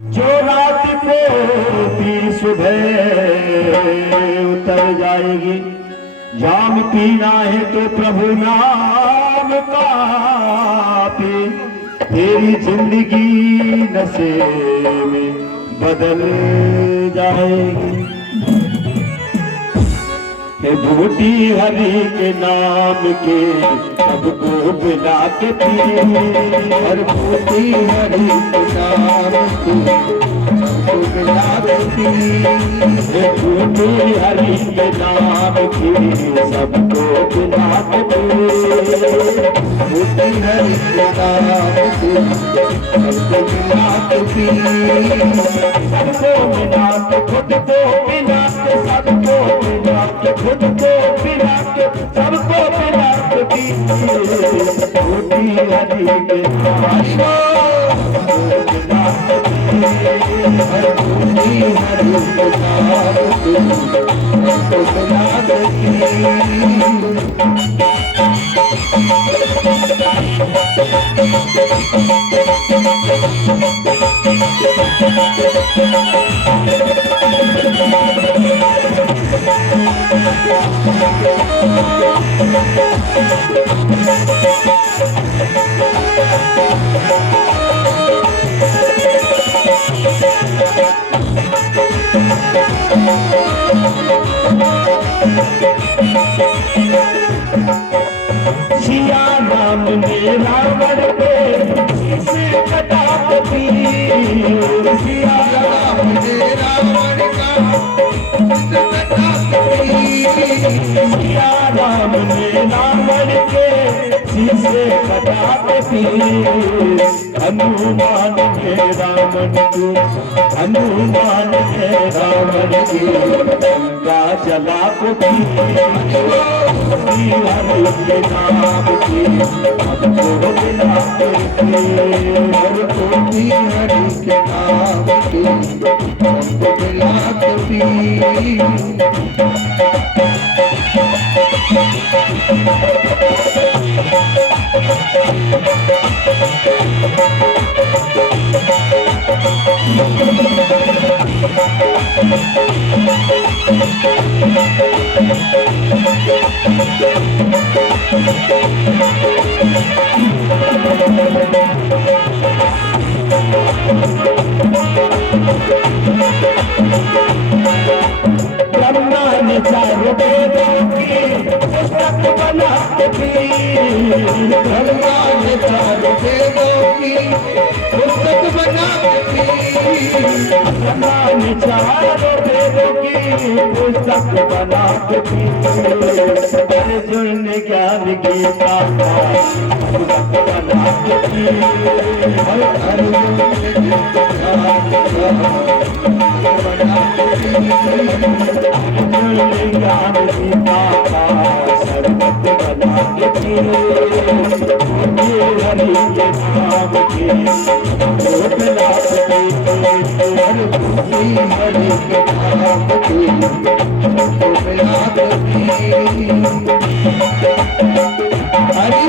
जो रात को पी सुबह उतर जाएगी। जाम पीना है तो प्रभु नाम का पी, तेरी जिंदगी नशे में बदल जाएगी। हे बूटी हरि के नाम के सबको पिला के पी, हर बूटी हरि के नाम के सबको पिला के पी। हे बूटी हरि के नाम के सबको पिला के पी, बूटी हरि के नाम के सबको पिला के पी। सबको मिला के खुद को पिला के, सबको मिला के खुद को पिला के, सबको पिला के पी। बूटी हरि के नाम को पिला के पी, बूटी हरि के नाम के सबको पिला के सिया नाम में रावण पे इसे कटा के पी, सिया नाम में रावण का कटा के पी, सिया नाम में रावण के शीशे कटा के पी। हनुमान के रावण को, हनुमान के रावण की गंगा जला को पी, हरि के नाम की सबको मिला के पी, हरि के नाम की सबको मिला के पी। ब्रह्मा ने चारों वेदों की पुस्तक बना के पी, ब्रह्मा ने चारों वेदों की पुस्तक बना के पी, ब्रह्मा ने चारों वेदों की पुस्तक बना के पी। अर्जुन ने ज्ञान गीता पुस्तक बना के पी, अर्जुन ने ज्ञान सीता का शरबत बना के पी, हरि के नाम के पिला के पी, हरि के नाम के पिला के पी। हरि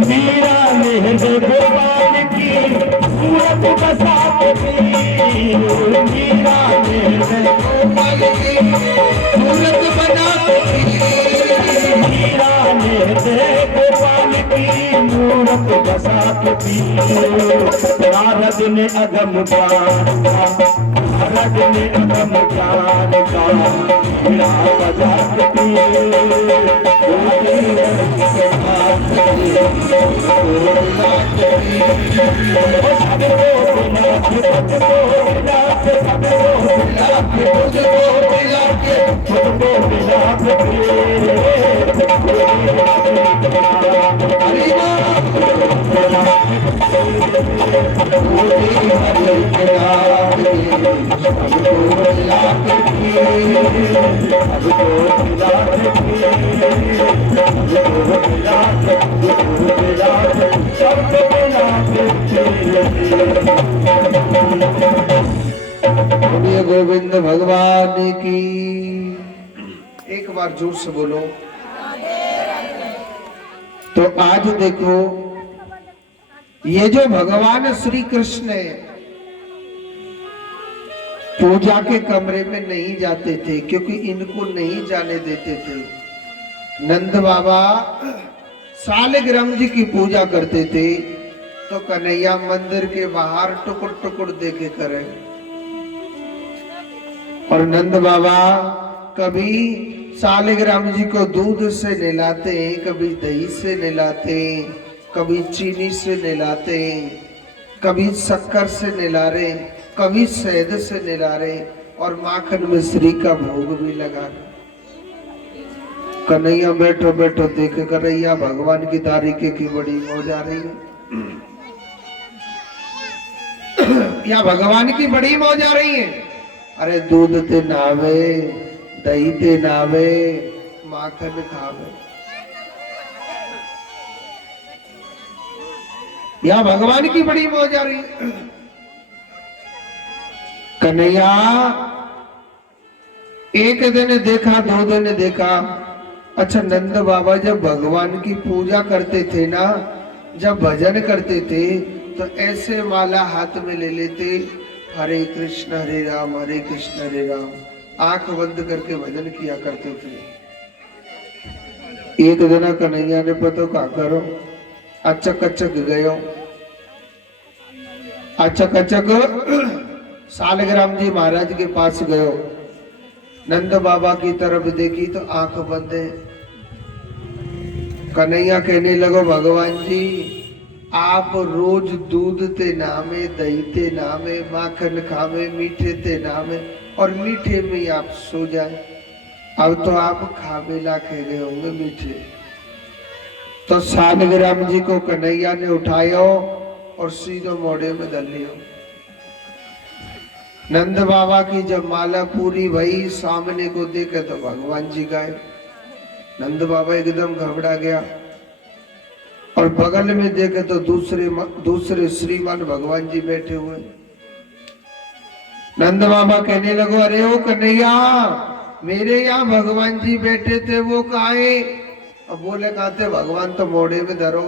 मीरा ने भगवान की सूरत बसा के पी, मीरा ने भगवान की सूरत बना के पी, मीरा ने भगवान की मूरत बसा के पी। नारद ने अगम ज्ञान का, नारद ने अगम ज्ञान का मीरा बजा के पी, सबको मिला के अब तो विराट की, अब तो विराट, सब विराट की। गोविंद भगवान की। एक बार जोर से बोलो। तो आज देखो, ये जो भगवान श्री कृष्ण है, पूजा के कमरे में नहीं जाते थे क्योंकि इनको नहीं जाने देते थे। नंद बाबा सालिग्राम जी की पूजा करते थे तो कन्हैया मंदिर के बाहर टुकुर टुकुर देखे करे। और नंद बाबा कभी सालिग्राम जी को दूध से नहलाते, कभी दही से नहलाते, कभी चीनी से नहलाते, कभी शक्कर से नहला रहे, कभी शहद से नहला रहे और माखन मिश्री का भोग भी लगा रहे। कन्हैया बैठो बैठो देखे कन्हैया भगवान की तारीखे की बड़ी मौज आ रही है। या भगवान की बड़ी मौज आ रही है। अरे दूध ते नावे, दही ते नावे, माखन खावे। या भगवान की बड़ी मौज आ रही है। कन्हैया एक दिन देखा, दो दिन देखा। अच्छा, नंद बाबा जब भगवान की पूजा करते थे ना, जब भजन करते थे तो ऐसे माला हाथ में ले लेते, हरे कृष्ण हरे राम हरे कृष्ण हरे राम, आंख बंद करके भजन किया करते थे। एक दिन कन्हैया ने पता क्या करो, अचक अचक गयो, अचक अचक सालिग्राम जी महाराज के पास गयो। नंद बाबा की तरफ देखी तो आंख बंद है। कन्हैया कहने लगो, भगवान जी आप रोज दूध ते नामे, दही ते नामे, माखन खावे, मीठे ते नामे और मीठे में ही आप सो जाए। अब तो आप खावे ला खे गए होंगे मीठे। तो सालिग्राम जी को कन्हैया ने उठाया और सीधो मोड़े में धर लिया। नंद बाबा की जब माला पूरी भई, सामने को देखे तो भगवान जी गायब। नंद बाबा एकदम घबरा गया और बगल में देखे तो दूसरे श्रीमान भगवान जी बैठे हुए। नंद बाबा कहने लगो, अरे ओ कन्हैया, मेरे यहाँ भगवान जी बैठे थे, वो कहाँ है? अब बोले, कहाँ थे? भगवान तो मोड़े में धरो।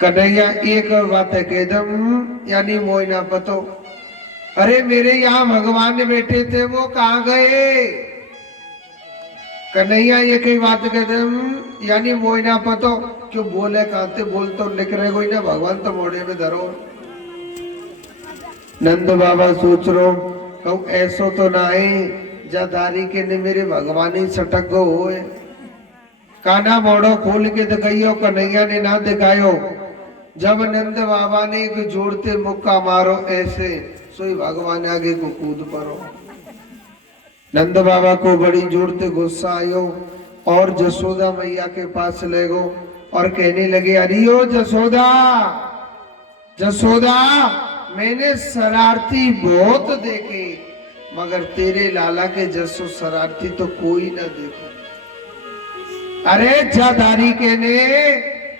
कन्हैया एक बात है कह दम, यानी मोइना पतो, अरे मेरे यहाँ भगवान बैठे थे, वो कहाँ गए? कन्हैया ये कई बात कहते यानी मोइना पतो, क्यों बोले कहाँ थे? बोल तो लिख रहे कोई ना, भगवान तो मोड़े में धरो। नंद बाबा सोच रो, कहूँ ऐसो तो ना है जादारी के ने मेरे भगवान ही सटक गो होए। काना मोड़ो खोल के दिखाइयो, कन्हैया ने ना दिखायो। जब नंद बाबा ने एक जोड़ते मुक्का मारो ऐसे, सोई भगवान आगे को कूद पड़ो। नंद बाबा को बड़ी जोड़ते गुस्सा आयो और जसोदा मैया के पास ले गो और कहने लगे, अरियो जसोदा, जसोदा, मैंने शरारती बहुत देखे मगर तेरे लाला के जसो शरारती तो कोई ना देखो। अरे जादारी के ने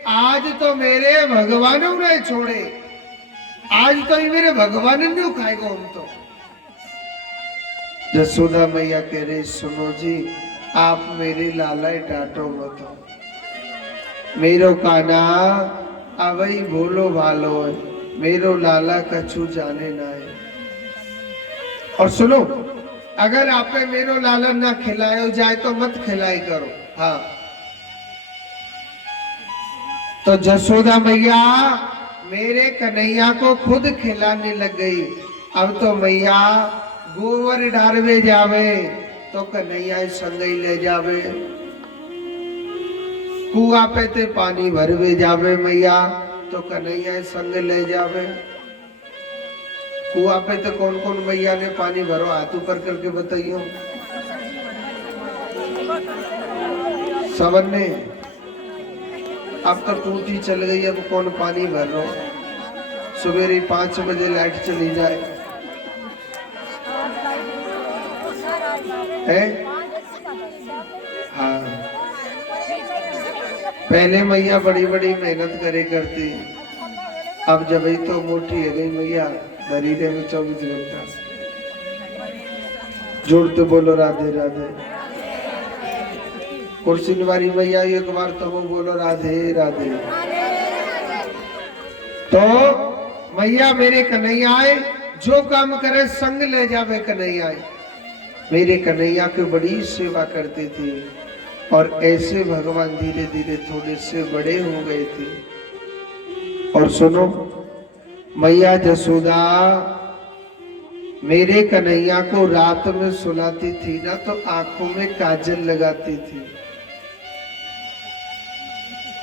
आज तो मेरे भगवानों ने छोड़े, आज तो ही मेरे भगवान ने खाएगा हम तो। जसोदा मैया कह रही, सुनो जी, आप मेरे लाला डांटो मत, मेरो काना अवई भोलो भालो है, मेरो लाला कछु जाने ना है। और सुनो, अगर आप पे मेरो लाला ना खिलायो जाए तो मत खिलाई करो। हाँ, तो जसोदा मैया मेरे कन्हैया को खुद खिलाने लग गई। अब तो मैया गोबर डारवे जावे तो कन्हैया संग ही ले जावे, कुआ पे ते पानी भरवे जावे मैया तो कन्हैया संग ले जावे। कुआ पे तो कौन कौन मैया ने पानी भरो, हाथ ऊपर करके बताइयो। सबन ने। अब तो टूटी चल गई, अब कौन पानी भर रो? सवेरे 5 बजे लाइट चली जाए, है। हाँ, पहले मैया बड़ी बड़ी मेहनत करे करती, अब जब ही तो मोटी है गई मैया शरीर में 24 घंटा। जोड़ते बोलो राधे राधे। कुर्सी निवारी मैया एक बार तो वो बोलो राधे राधे। तो मैया मेरे कन्हैया आए, जो काम करे संग ले जावे कन्हैया आए। मेरे कन्हैया की बड़ी सेवा करते थे और ऐसे भगवान धीरे धीरे थोड़े से बड़े हो गए थे। और सुनो, मैया जसोदा मेरे कन्हैया को रात में सुलाती थी ना तो आंखों में काजल लगाती थी,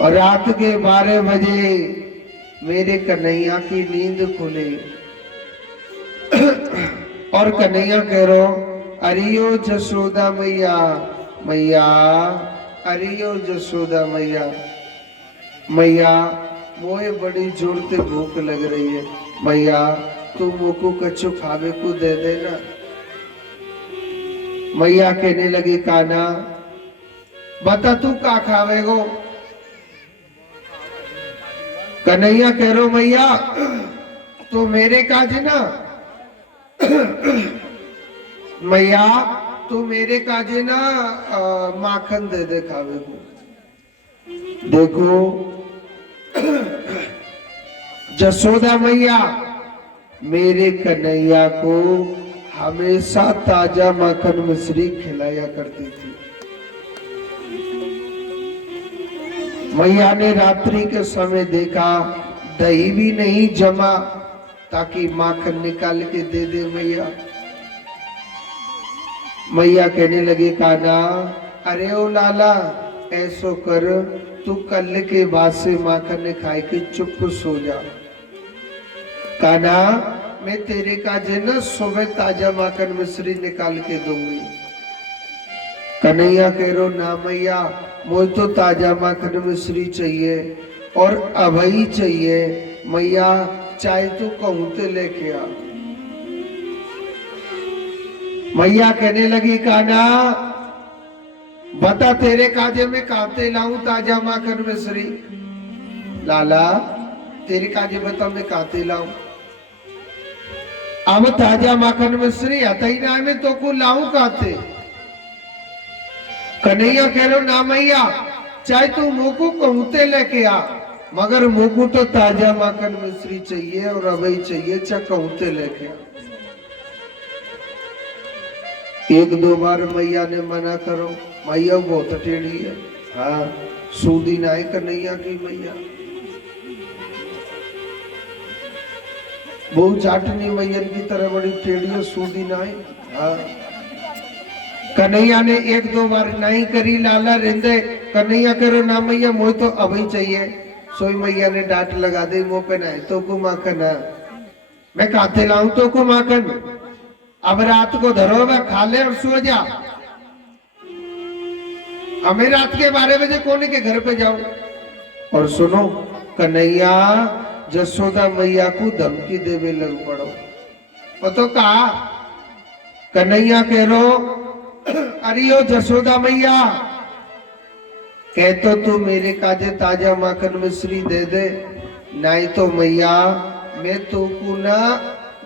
और रात के 12 बजे मेरे कन्हैया की नींद खुले और कन्हैया कह रो अरियो जसोदा मैया, मैया अरियो जसोदा मैया, मैया मोए बड़ी जोर से भूख लग रही है, मैया तू मोको कच्चू खावे को दे देना। मैया कहने लगी काना बता तू का खावेगो। कन्हैया कह रो मैया तो मेरे काजे ना मैया तू मेरे काजे ना माखन दे दे खावे को। देखो जसोदा मैया मेरे कन्हैया को हमेशा ताजा माखन मिश्री खिलाया करती थी। मैया ने रात्रि के समय देखा दही भी नहीं जमा ताकि माखन निकाल के दे दे मैया। मैया कहने लगी काना अरे ओ लाला ऐसो कर तू कल के बाद से माखन खाए के चुप सो जा। काना मैं तेरे काजे न सुबह ताजा माखन मिश्री निकाल के दूंगी। कन्हैया कह रो ना मैया मुझे तो ताजा माखन मिश्री चाहिए और अभी चाहिए। मैया चाहे तू कहूं तो लेके आ। मैया कहने लगी काना बता तेरे काजे में काते लाऊं ताजा माखन मिश्री। लाला तेरे काजे बता मैं काते लाऊं। अब ताजा माखन मिश्री आता ही ना मैं तो को लाऊं काते। कन्हैया कह रहे ना मैया चाहे तू मोकू कहते लेके आ, मगर मोकू तो ताजा माखन मिश्री चाहिए और अभी चाहिए, चाहे कहते लेके आ। एक दो बार मैया ने मना करो, मैया बहुत टेढ़ी है। हाँ सूदी ना है कन्हैया की मैया, बहुत चाटनी मैयन की तरह बड़ी टेढ़ी है, सूदी ना है। हाँ कन्हैया ने एक दो बार नहीं करी, लाला रेंदे कन्हैया करो ना मैया मोह तो अभी चाहिए। सोई मैया ने डांट लगा दी मुंह पे ना तो को माखन है, मैं काते लाऊं तो को माखन। अब रात को धरो वह खा ले और सो जा, हमें रात के 12 बजे कोने के घर पे जाऊं। और सुनो कन्हैया जसोदा मैया को धमकी देवे लग पड़ो। पतो कहा कन्हैया कह रो अरियो जसोदा मैया कह तो तू मेरे काजे ताजा माखन मिश्री दे दे, नहीं तो मैया मैं तो को ना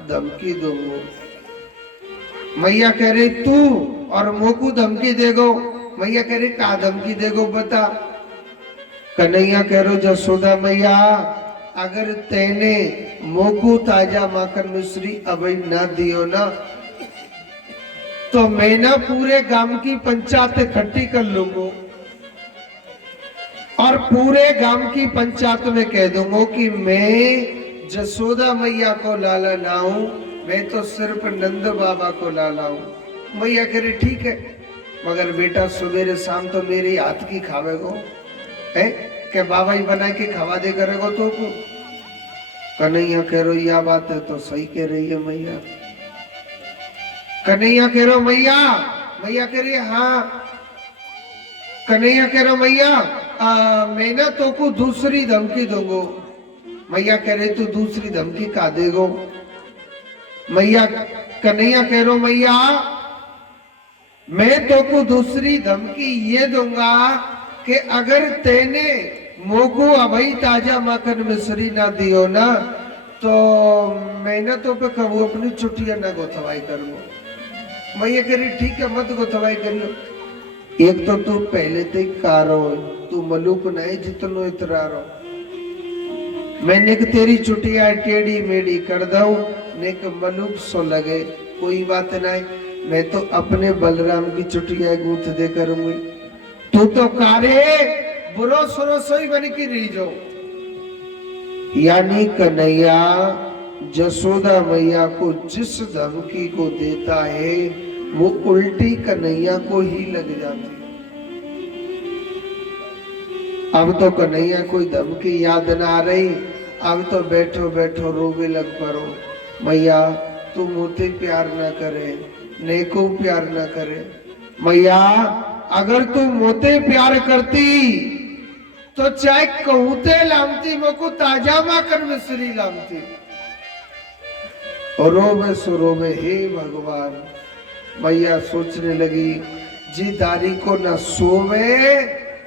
धमकी दूंगा। मैया कह रही तू और मोकू धमकी देगो। मैया कह रही का धमकी देगो बता। कन्हैया कह रो जसोदा मैया अगर तेने मोकू ताजा माखन मिश्री अभी ना दियो ना तो मैं ना पूरे गांव की पंचायत इकट्ठी कर लूंगा और पूरे गांव की पंचायत में कह दूंगा कि मैं जसोदा मैया को लाला ना हूं, मैं तो सिर्फ नंद बाबा को लाला हूं। मैया कह रही ठीक है, मगर बेटा सवेरे शाम तो मेरे हाथ की खावेगो है के बाबा ही बना के खावा दे करेगो तो को। कन्हैया कह रो यह बात है तो सही कह रही है मैया। कन्हैया कह रो मैया, मैया कह रही हाँ। कन्हैया कह रो मैया मैं ना तो को दूसरी धमकी दूंगो। मैया कह रही तू दूसरी धमकी का देगो। मैया कन्हैया कह रो मैया मैं तो को दूसरी धमकी ये दूंगा कि अगर तेने मोको अभई ताजा माखन मिश्री ना दियो ना तो मैंने तो पे कहूँ अपनी छुट्टियां ना गोथवाई करूँ। मैं ये करी ठीक है मत गोथवाई करियो। एक तो तू पहले ते कारो तू मलूक नहीं जितनो इतरारो। मैंने कि तेरी छुट्टियां टेढ़ी मेढ़ी कर दऊं ने कि मलूक सो लगे कोई बात नहीं। मैं तो अपने बलराम की छुट्टियां गूंथ दे करूंगी। तू तो कारे बुरो सुरो सोई बन की रही जो। यानी कन्हैया जसोदा मैया को जिस धमकी को देता है वो उल्टी कन्हैया को ही लग जाती है। अब तो कन्हैया कोई धमकी याद ना आ रही। अब तो बैठो बैठो रोवे लग पड़ो। मैया तू मुझे प्यार ना करे नेको प्यार ना करे। मैया अगर तू मोते प्यार करती तो चाहे कहूते लामती मोको ताजा माकर मिश्री लामती। और रोवे सो रोवे हे भगवान। मैया सोचने लगी जी दारी को ना सोवे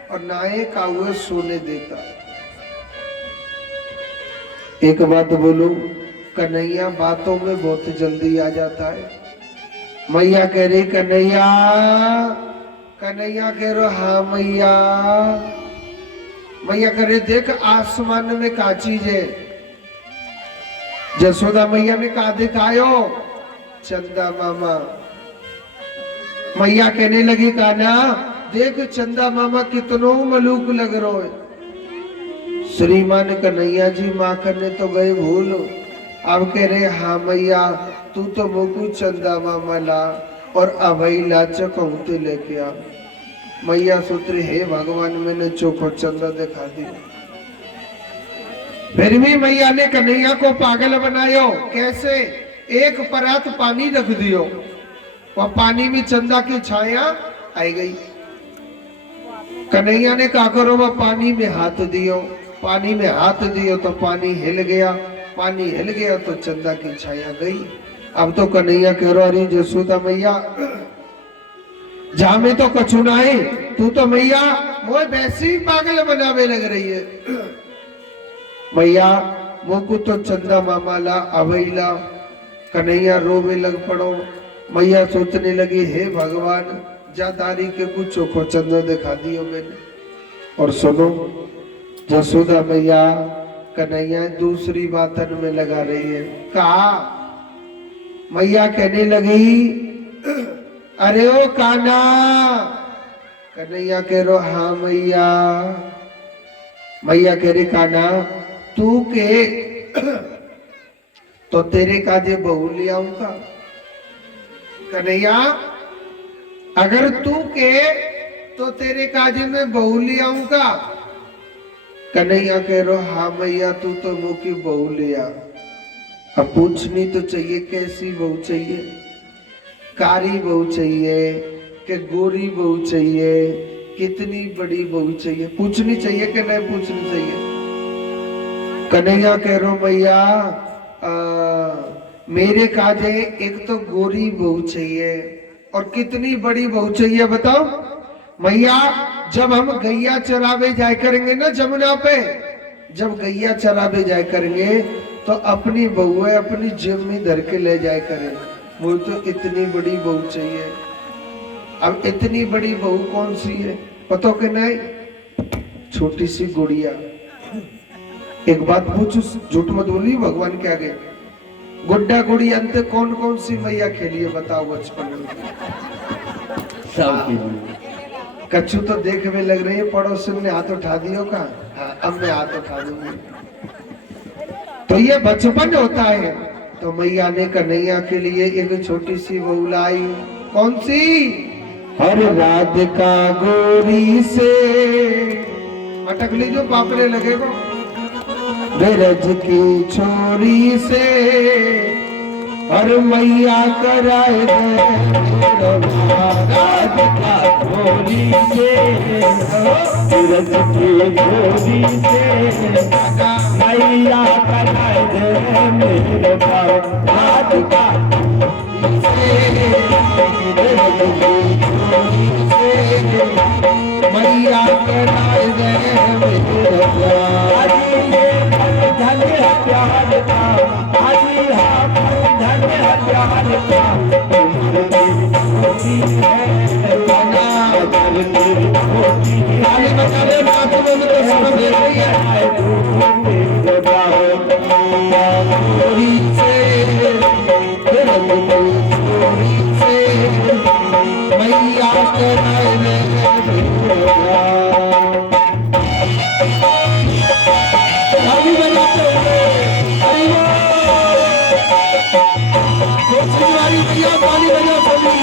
और ना एक आवे सोने देता। एक बात बोलूं कन्हैया बातों में बहुत जल्दी आ जाता है। मैया कह रही कन्हैया कन्हैया कह रहा हाँ मैया। मैया कह रही देख आसमान में का चीज है। जसोदा मैया ने कहा दिखायो चंदा मामा। मैया कहने लगी काना देख चंदा मामा कितनो मलूक लग रहो है। श्रीमान कन्हैया जी माखन ने तो गए भूल। अब कह रहे हाँ मैया तू तो मोकू चंदा मामा ला और अभई ला चकौते लेके आ। मैया सोच हे भगवान मैंने चोखो चंदा दिखा दी। फिर भी मैया ने कन्हैया को पागल बनायो। कैसे? एक परात पानी रख दियो और पानी में चंदा की छाया आई गई। कन्हैया ने कहा करो वह पानी में हाथ दियो। पानी में हाथ दियो तो पानी हिल गया। पानी हिल गया तो चंदा की छाया गई। अब तो कन्हैया कह रहा अरे जसोदा मैया जा में तो कछु ना है। तू तो मैया वो वैसी ही पागल बनावे लग रही है। मैया मोकू तो चंदा मामा ला अभैला। कन्हैया रोवे लग पड़ो। मैया सोचने लगी हे भगवान जा तारी के कुछ चोखो चंदा दिखा दियो मैंने। और सुनो जसोदा मैया कन्हैया दूसरी बातन में लगा रही है। कहा मैया कहने लगी अरे ओ काना। कन्हैया कह रो हाँ मैया। मैया कह रही काना तू के तो तेरे काजे बहू ले आऊंगा। कन्हैया अगर तू के तो तेरे काजे में बहू ले आऊंगा। कन्हैया कह रो हाँ मैया तू तो मुकी बहू ले आ। अब पूछनी तो चाहिए कैसी बहू चाहिए। कारी बहू चाहिए कि गोरी बहू चाहिए कितनी बड़ी बहू चाहिए पूछनी चाहिए कि नहीं पूछनी चाहिए। कन्हैया कह रो मैया मेरे काजे एक तो गोरी बहू चाहिए और कितनी बड़ी बहू चाहिए बताओ। मैया जब हम गैया चरावे जाए करेंगे ना जमुना पे जब गैया चरावे जाए करेंगे तो अपनी बहू है अपनी जेब में धर के ले जाए करें। वो तो इतनी बड़ी बहू चाहिए। अब इतनी बड़ी बहू कौन सी है पता कि नहीं? छोटी सी गुड़िया। एक बात पूछू झूठ मत बोली भगवान के आगे। गुड्डा गुड़ी अंत कौन कौन सी मैया खेली है बताओ बचपन में? कच्चू तो देख में लग रही है। पड़ोसन ने हाथ उठा दियो का? हाँ, अब मैं हाथ उठा दूंगी। तो ये बचपन होता है। तो मैया ने कन्हैया के लिए एक छोटी सी बहू लाई। कौन सी? हर राधिका गोरी से मटक ली जो पापड़े लगेगा। ब्रज की छोरी से हर मैया कराए राधिका गोरी से ब्रज की छोरी से मैया कराए दे मेरे राधिका से। चोरी से मैया कराए दे मेरा प्यार। धन है प्यार का, आजी हाँ धन है प्यार का, होती है बना होती ताली बजा ले बात में तो समझ ले रही है। चोरी से चोरी से मैया कराए दे मेरा प्यार। ताली बजाते हुए हरि बोल। शिवारी भैया ताली बजा सभी।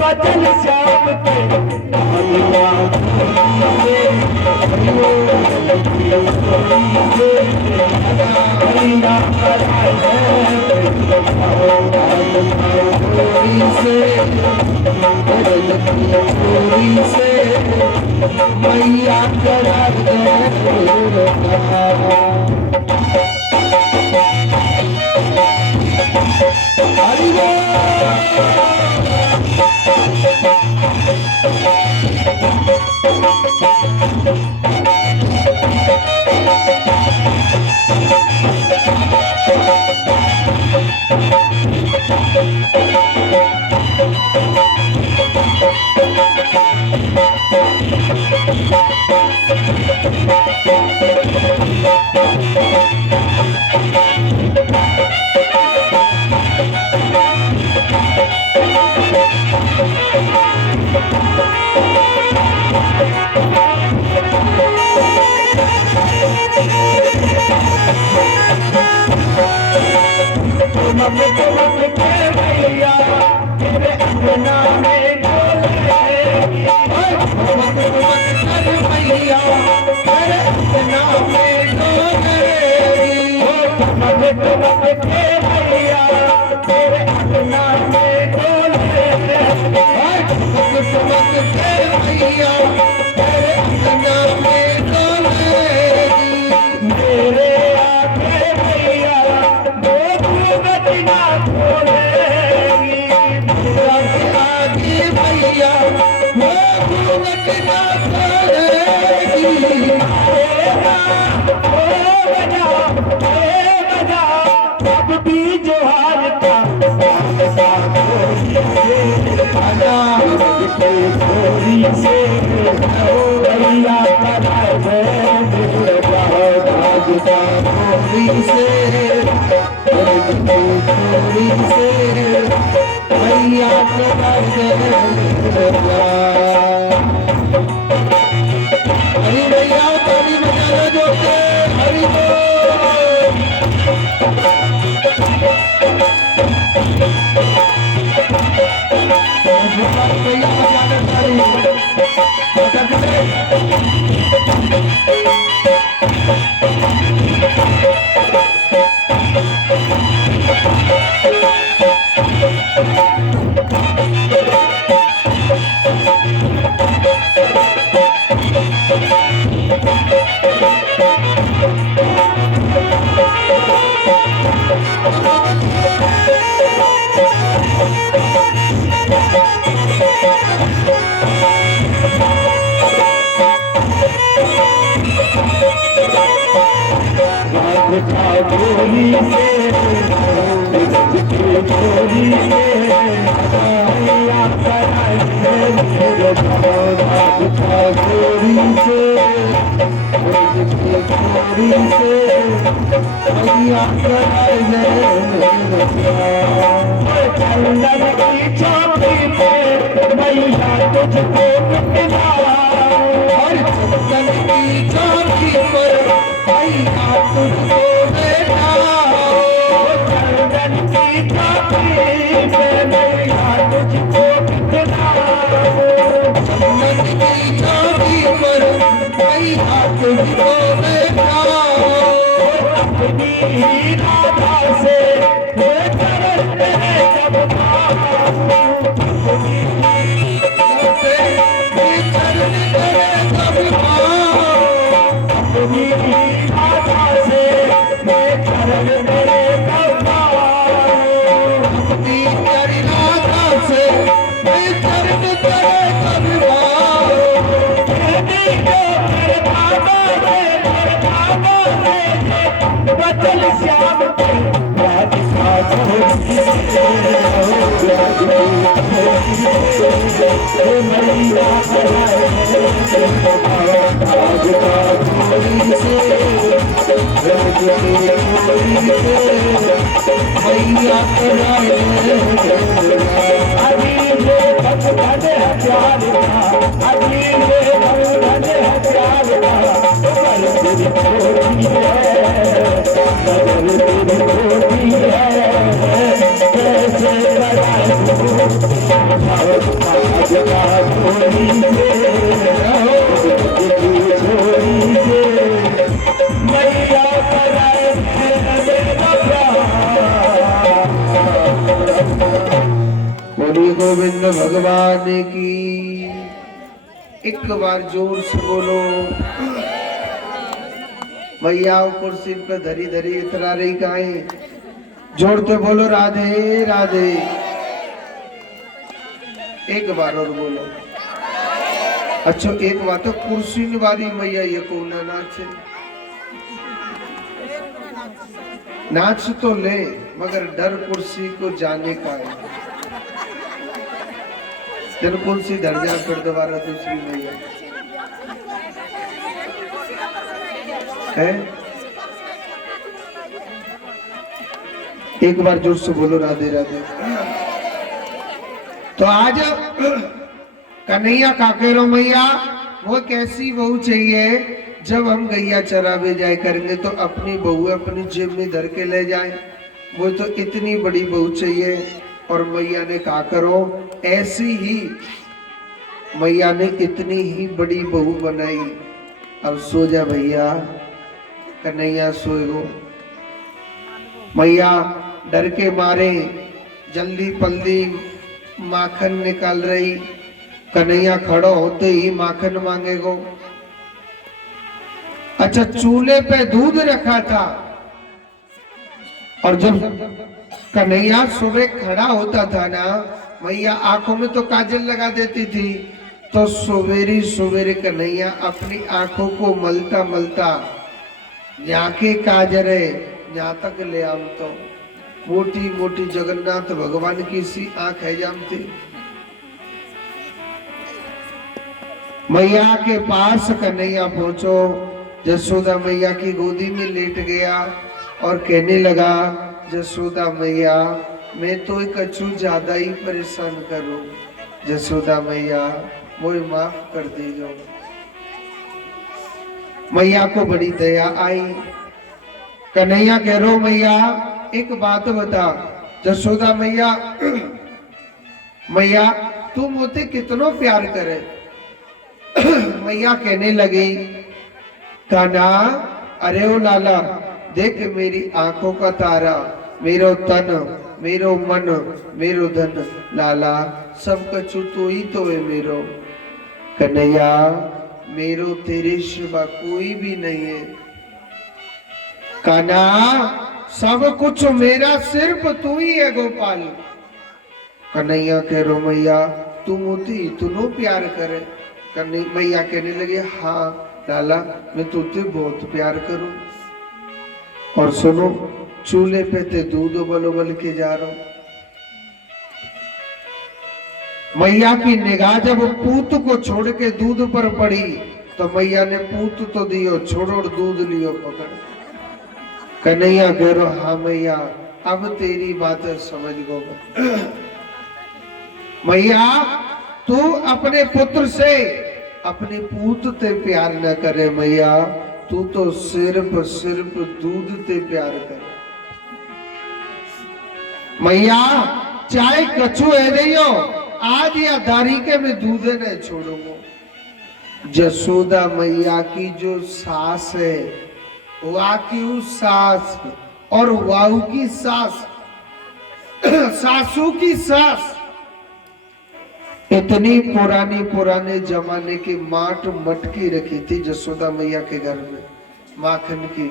बचन श्याम के मैया करा दे हरि भैया तेरे अंगना में मैया तेरे अंगना में भैया तेरे अंगना में मैया तेरे अंगना में मेरे आगे भैया दो घूंघटिया खोलेगी आगे भैया वो घूंघटिया खोलेगी। अब भी जोहार का थोड़ी से भैया मैया करा दे हरि भैया ताली बजाना जोते हरि बोल। भैया बजाना ताली छोरी से मैया कराए मेरे जगन्नाथ छोरी से छोरी से मैया कराए मेरे चंदन की छाती पे मैया तुझको मिला और चंदन की चौकी पर मैया तुझको बैठा चंदन की छाती पे मैया तुझको मिला चंदन की चौकी पर मैया तुझको बैठा अपनी राधा से वो चरण तेरे जब चरण तेरे सब अपनी राधा से मैं चरण तेरे जब अपनी प्यारी राधा से मैं चरण तेरे सब बदल श्याम मैया कराए अभी ये भगवान हथियार अभी ये भगवान हथियार तेरी छोटी है छोटी है कैसे छोरी से मैया कराए मेरा प्यार बोली गोविंद भगवान की एक बार जोर से बोलो मैया कुर्सी पे धरी धरी इतरा रही काहे जोड़ते बोलो राधे राधे एक बार और बोलो अच्छा एक बात है कुर्सी वाली मैया ये कौन ना नाचे नाच तो ले मगर डर कुर्सी को जाने का है जन कुर्सी धर जा फिर दोबारा दूसरी मैया है एक बार जोर से बोलो राधे राधे तो आज कन्हैया काकेरो मैया वो कैसी बहू चाहिए जब हम गैया चरावे जाए करेंगे तो अपनी बहू अपनी जेब में धर के ले जाए वो तो इतनी बड़ी बहू चाहिए और मैया ने कहा करो ऐसी ही मैया ने इतनी ही बड़ी बहू बनाई अब सो जा भैया कन्हैया सोएगो मैया डर के मारे जल्दी पल्दी माखन निकाल रही कन्हैया खड़ो होते ही माखन मांगेगो अच्छा चूल्हे पे दूध रखा था और जब कन्हैया सुबह खड़ा होता था ना मैया आंखों में तो काजल लगा देती थी तो सवेरे सवेरे कन्हैया अपनी आंखों को मलता मलता जाके काजरे यहाँ तक ले आम तो मोटी मोटी जगन्नाथ भगवान की सी आंख है जानती मैया के पास कन्हैया पहुंचो जसोदा मैया की गोदी में लेट गया और कहने लगा जसोदा मैया मैं तो एक अचू ज्यादा ही परेशान करूं जसोदा मैया मुझे माफ कर दीजो मैया को बड़ी दया आई कन्हैया कह रो मैया एक बात बता जसोदा मैया मैया तू मुझे कितनो प्यार करे मैया कहने लगी कान्हा अरे ओ लाला देख मेरी आंखों का तारा मेरो तन मेरो मन मेरो धन लाला सब कछु तो ही तो है मेरो कन्हैया मेरो तेरे सिवा कोई भी नहीं है कान्हा सब कुछ मेरा सिर्फ तू ही है गोपाल कन्हैया कह रो मैया तू मुझे इतनो प्यार करे कन्हैया मैया कहने लगे हाँ लाला मैं तुझे बहुत प्यार करूं और सुनो चूल्हे पे ते दूध उबल उबल के जा रहा हूं मैया की निगाह जब पूत को छोड़ के दूध पर पड़ी तो मैया ने पूत तो दियो छोड़ो और दूध लियो पकड़। कन्हैया कह रो हाँ मैया अब तेरी बात समझ गो। मैया तू अपने पुत्र से अपने पूत ते प्यार न करे मैया, तू तो सिर्फ दूध ते प्यार करे। मैया चाहे कछु है नहीं हो आज या दारिके में दूध न छोड़ूंगा। जसोदा मैया की जो सास है वाह की उस सास और वाहू की सास सासू की सास इतनी पुराने जमाने की माट मटकी रखी थी जसोदा मैया के घर में माखन की।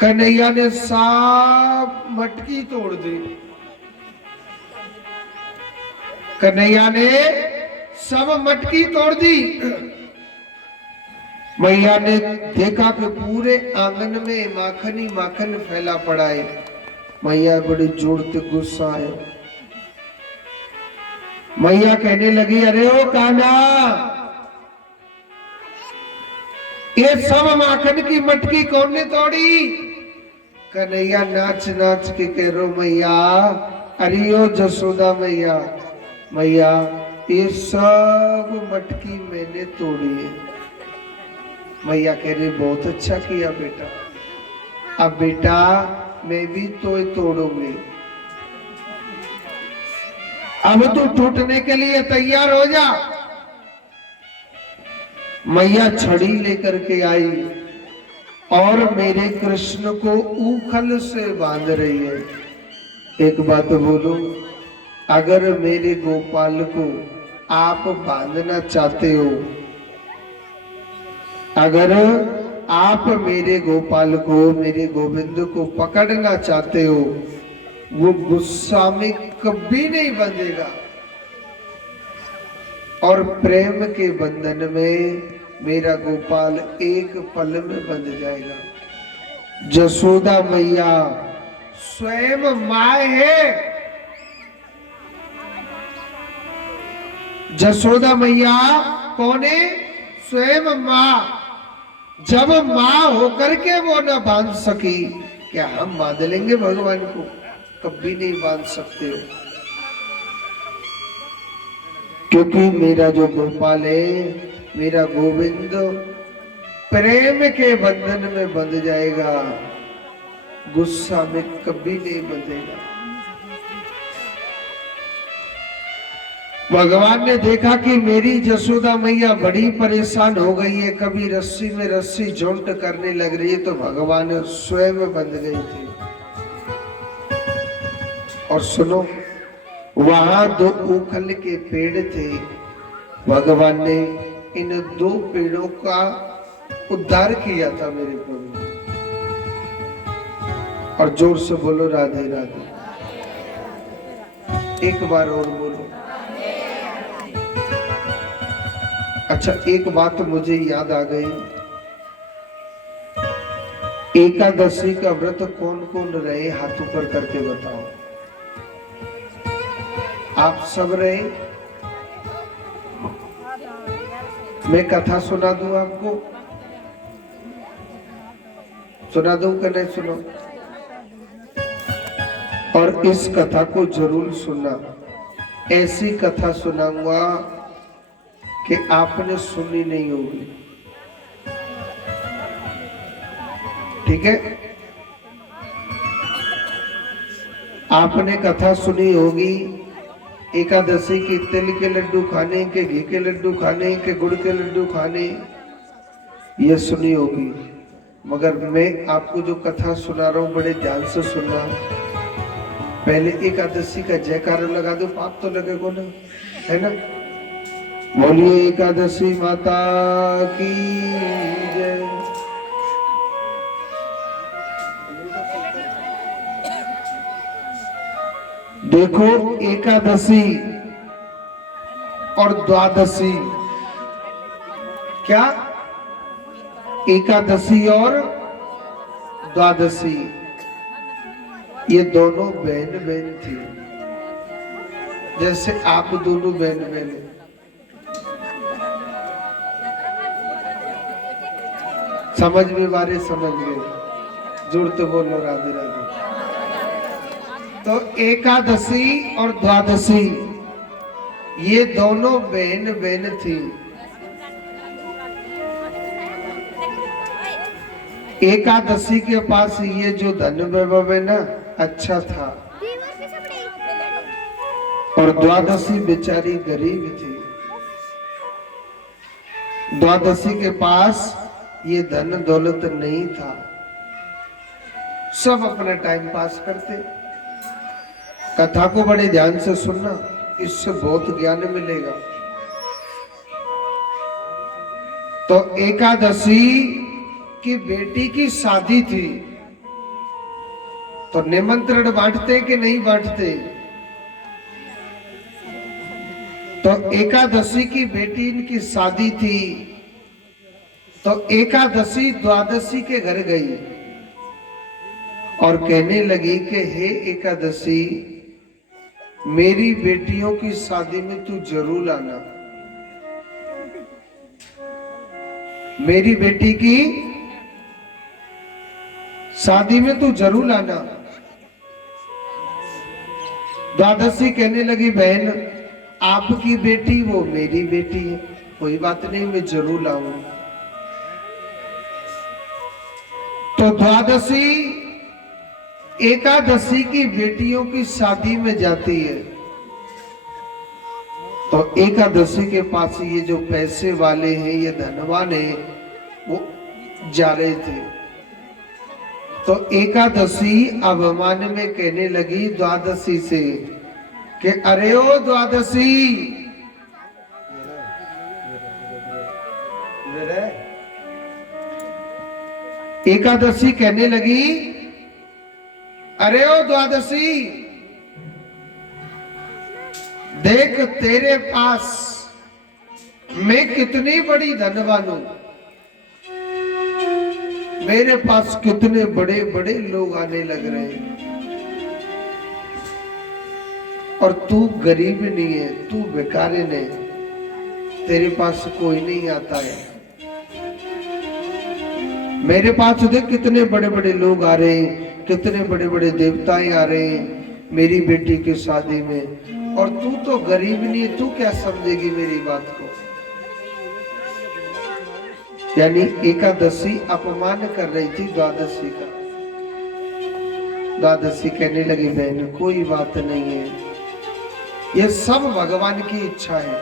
कन्हैया ने सब मटकी तोड़ दी। कन्हैया ने सब मटकी तोड़ दी। मैया ने देखा कि पूरे आंगन में माखन ही माखन फैला पड़ा है। मैया बड़े जोर से गुस्सा है। मैया कहने लगी अरे ओ कान्हा ये सब माखन की मटकी कौन ने तोड़ी? कन्हैया नाच नाच के कह रो मैया अरे ओ जसोदा मैया मैया ये सब मटकी मैंने तोड़ी है। मैया कह रही बहुत अच्छा किया बेटा, अब बेटा मैं भी तो तोड़ूंगी। अब तू टूटने के लिए तैयार हो जा। मैया छड़ी लेकर के आई और मेरे कृष्ण को ऊखल से बांध रही है। एक बात बोलो, अगर मेरे गोपाल को आप बांधना चाहते हो, अगर आप मेरे गोपाल को मेरे गोविंद को पकड़ना चाहते हो, वो गुस्सा में कभी नहीं बंधेगा और प्रेम के बंधन में मेरा गोपाल एक पल में बंध जाएगा। जसोदा मैया स्वयं मां है। जसोदा मैया कौन है? स्वयं मां। जब मां होकर के वो न बांध सकी, क्या हम बांध लेंगे भगवान को? कभी नहीं बांध सकते हो, क्योंकि मेरा जो गोपाल है, मेरा गोविंद प्रेम के बंधन में बंध जाएगा, गुस्सा में कभी नहीं बंधेगा। भगवान ने देखा कि मेरी जसोदा मैया बड़ी परेशान हो गई है, कभी रस्सी में रस्सी झोंट करने लग रही है, तो भगवान स्वयं बंध गई थी। और सुनो, वहां दो ऊखल के पेड़ थे। भगवान ने इन दो पेड़ों का उद्धार किया था मेरे प्रभु। और जोर से बोलो राधे राधे। एक बार और बोलो। अच्छा, एक बात मुझे याद आ गई। एकादशी का व्रत कौन कौन रहे? हाथ ऊपर करके बताओ। आप सब रहे? मैं कथा सुना दूं आपको? सुना दूं कि नहीं? सुनो, और इस कथा को जरूर सुनना। ऐसी कथा सुनाऊंगा कि आपने सुनी नहीं होगी। ठीक है? आपने कथा सुनी होगी एकादशी के तिल के लड्डू खाने के, घी के लड्डू खाने के, गुड़ के लड्डू खाने, ये सुनी होगी। मगर मैं आपको जो कथा सुना रहा हूं बड़े ध्यान से सुनना। पहले एकादशी का जयकारा लगा दो, पाप तो लगेगा ना, है ना? बोलिए एकादशी माता की जय। देखो, एकादशी और द्वादशी, क्या? एकादशी और द्वादशी ये दोनों बहन बहन थी। जैसे आप दोनों बहन बहन हैं। समझ में बारे समझ गए, जुड़ते बोलो राधे राधे। तो एकादशी और द्वादशी ये दोनों बहन बहन थी। एकादशी के पास ये जो धन वैभव है ना अच्छा था, और द्वादशी बेचारी गरीब थी। द्वादशी के पास ये धन दौलत नहीं था। सब अपना टाइम पास करते। कथा को बड़े ध्यान से सुनना, इससे बहुत ज्ञान मिलेगा। तो एकादशी की बेटी की शादी थी, तो निमंत्रण बांटते कि नहीं बांटते? तो एकादशी की बेटी इनकी शादी थी, तो एकादशी द्वादशी के घर गई और कहने लगी कि हे एकादशी, मेरी बेटियों की शादी में तू जरूर आना। मेरी बेटी की शादी में तू जरूर आना। द्वादशी कहने लगी बहन, आपकी बेटी वो मेरी बेटी है, कोई बात नहीं, मैं जरूर आऊंगी। तो द्वादशी एकादशी की बेटियों की शादी में जाती है। तो एकादशी के पास ये जो पैसे वाले हैं, ये धनवान है, वो जा रहे थे। तो एकादशी अभिमान में कहने लगी द्वादशी से कि अरे ओ द्वादशी, एकादशी कहने लगी अरे ओ द्वादशी, देख तेरे पास मैं कितनी बड़ी धनवान हूं, मेरे पास कितने बड़े बड़े लोग आने लग रहे हैं, और तू गरीब नहीं है, तू बेकारिन है, तेरे पास कोई नहीं आता है। मेरे पास देख कितने बड़े बड़े लोग आ रहे हैं, कितने बड़े बड़े देवताएं आ रहे हैं मेरी बेटी की शादी में, और तू तो गरीब नहीं है, तू क्या समझेगी मेरी बात को। यानी एकादशी अपमान कर रही थी द्वादशी का। द्वादशी कहने लगी बहन कोई बात नहीं है, ये सब भगवान की इच्छा है।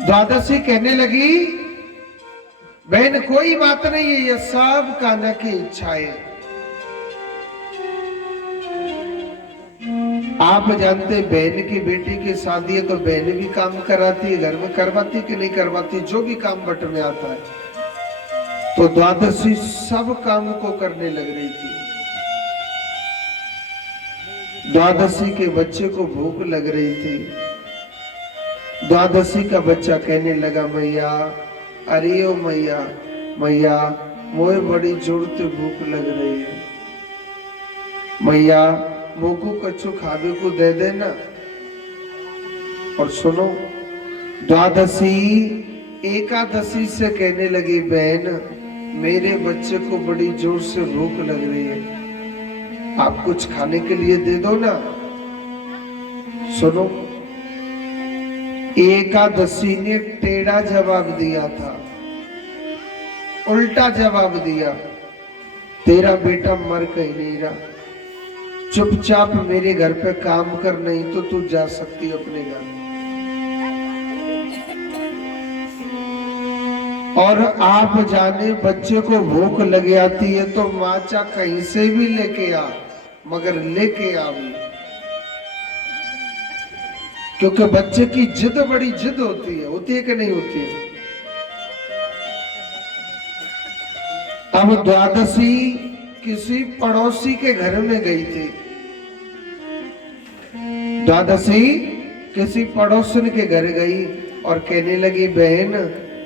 द्वादशी कहने लगी बहन कोई बात नहीं है, ये सब कान्हा की इच्छा है। आप जानते बहन की बेटी की शादी है तो बहन भी काम कराती है, घर में करवाती कि नहीं करवाती, जो भी काम बट में आता है। तो द्वादशी सब काम को करने लग रही थी। द्वादशी के बच्चे को भूख लग रही थी। द्वादशी का बच्चा कहने लगा मैया, अरे ओ मैया, मैया मोए बड़ी जोर से भूख लग रही है, मैया मोको कछु खावे को दे देना। और सुनो, द्वादशी एकादशी से कहने लगी बहन मेरे बच्चे को बड़ी जोर से भूख लग रही है, आप कुछ खाने के लिए दे दो ना। सुनो, एकादशी ने टेढ़ा जवाब दिया था, उल्टा जवाब दिया, तेरा बेटा मर कहीं नहीं रहा, चुपचाप मेरे घर पे काम कर, नहीं तो तू जा सकती अपने घर। और आप जाने बच्चे को भूख लग जाती है तो माचा कहीं से भी लेके आ, मगर लेके आवी, क्योंकि बच्चे की जिद बड़ी जिद होती है कि नहीं होती है। अब द्वादशी किसी पड़ोसी के घर में गई थी। द्वादशी किसी पड़ोसन के घर गई और कहने लगी बहन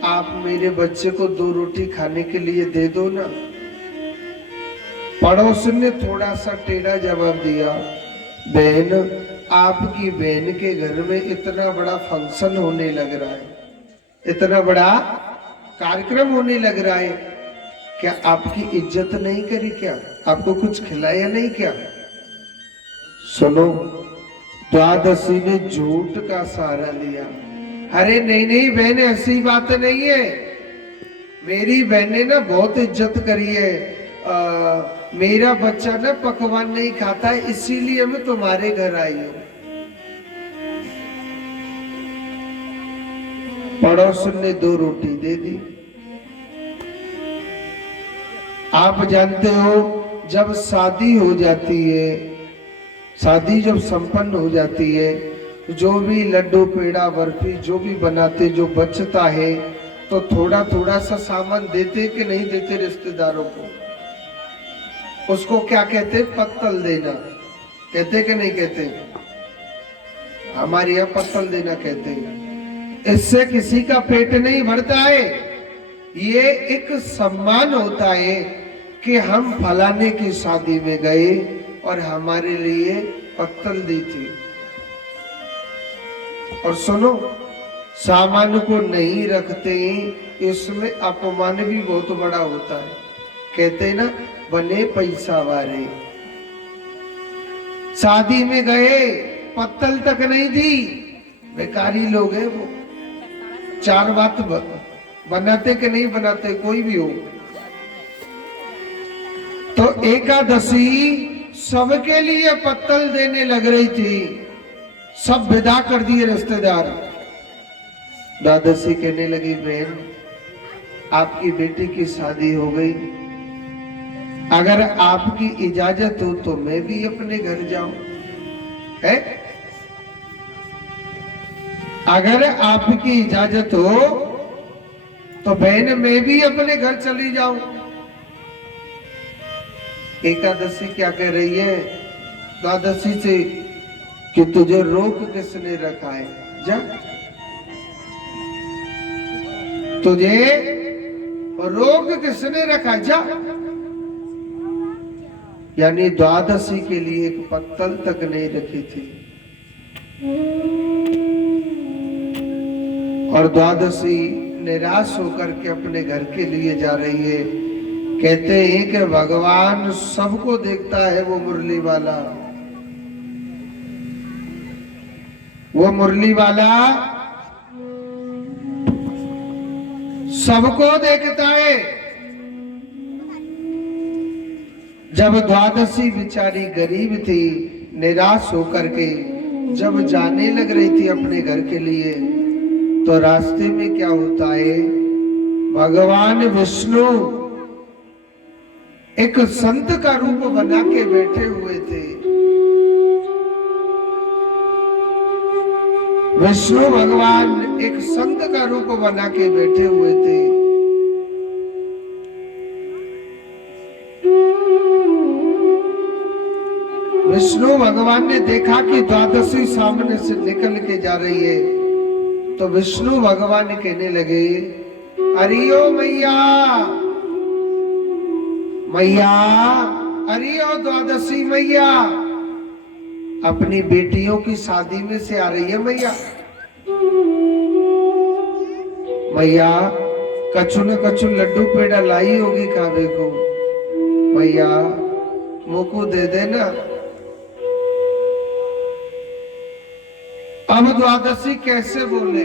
आप मेरे बच्चे को 2 रोटी खाने के लिए दे दो ना। पड़ोसन ने थोड़ा सा टेढ़ा जवाब दिया, बहन आपकी बहन के घर में इतना बड़ा फंक्शन होने लग रहा है, इतना बड़ा कार्यक्रम होने लग रहा है, क्या आपकी इज्जत नहीं करी? क्या आपको कुछ खिलाया नहीं? क्या सुनो, द्वादशी ने झूठ का सहारा लिया। अरे नहीं नहीं बहन, ऐसी बात नहीं है, मेरी बहन ने ना बहुत इज्जत करी है, मेरा बच्चा ना पकवान नहीं खाता है, इसीलिए मैं तुम्हारे घर आई हूं। पड़ोसन ने 2 रोटी दे दी। आप जानते हो, जब शादी हो जाती है, शादी जब संपन्न हो जाती है, जो भी लड्डू पेड़ा बर्फी जो भी बनाते, जो बचता है, तो थोड़ा थोड़ा सा सामान देते कि नहीं देते रिश्तेदारों को? उसको क्या कहते? पत्तल देना कहते कि नहीं कहते? हमारे यहाँ पत्तल देना कहते हैं। इससे किसी का पेट नहीं भरता है, ये एक सम्मान होता है कि हम फलाने की शादी में गए और हमारे लिए पत्तल दी थी। और सुनो, सामान को नहीं रखते, इसमें अपमान भी बहुत बड़ा होता है। कहते हैं ना, बने पैसा वाले। शादी में गए, पत्तल तक नहीं दी, बेकारी लोग हैं वो। 4 बात बनाते कि नहीं बनाते, कोई भी हो। तो एकादशी सबके लिए पत्तल देने लग रही थी, सब विदा कर दिए रिश्तेदार। द्वादशी कहने लगी, बहन आपकी बेटी की शादी हो गई, अगर आपकी इजाजत हो तो मैं भी अपने घर जाऊं, है? अगर आपकी इजाजत हो तो बहन मैं भी अपने घर चली जाऊं। एकादशी क्या कह रही है द्वादशी से कि तुझे रोक किसने रखा है? जा, तुझे रोक किसने रखा? जा। यानी द्वादशी के लिए एक पत्तल तक नहीं रखी थी। और द्वादशी निराश होकर के अपने घर के लिए जा रही है। कहते हैं कि भगवान सबको देखता है, वो मुरली वाला, वो मुरली वाला सबको देखता है। जब द्वादशी बेचारी गरीब थी, निराश होकर के जब जाने लग रही थी अपने घर के लिए, तो रास्ते में क्या होता है, भगवान विष्णु एक संत का रूप बना के बैठे हुए थे। विष्णु भगवान एक संत का रूप बना के बैठे हुए थे। विष्णु भगवान ने देखा कि द्वादशी सामने से निकल के जा रही है, तो विष्णु भगवान कहने लगे, अरियो मैया, मैया, अरियो द्वादशी मैया, अपनी बेटियों की शादी में से आ रही है मैया। मैया कछु न कछु लड्डू पेड़ा लाई होगी खावे को, मैया मुझको दे देना। अब द्वादशी कैसे बोले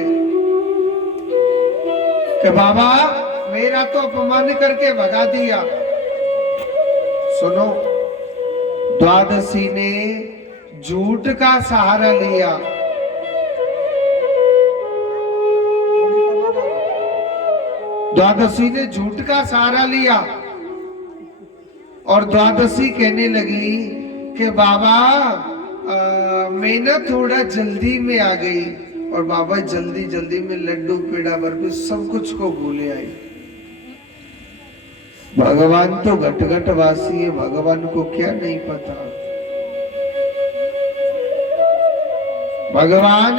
कि बाबा मेरा तो अपमान करके भगा दिया। सुनो, द्वादशी ने झूठ का सहारा लिया। द्वादशी ने झूठ का सहारा लिया और द्वादशी कहने लगी कि बाबा मैं ना थोड़ा जल्दी में आ गई, और बाबा जल्दी जल्दी में लड्डू पेड़ा बर्फी सब कुछ को भूले आई। भगवान तो घट घट वासी है, भगवान को क्या नहीं पता। भगवान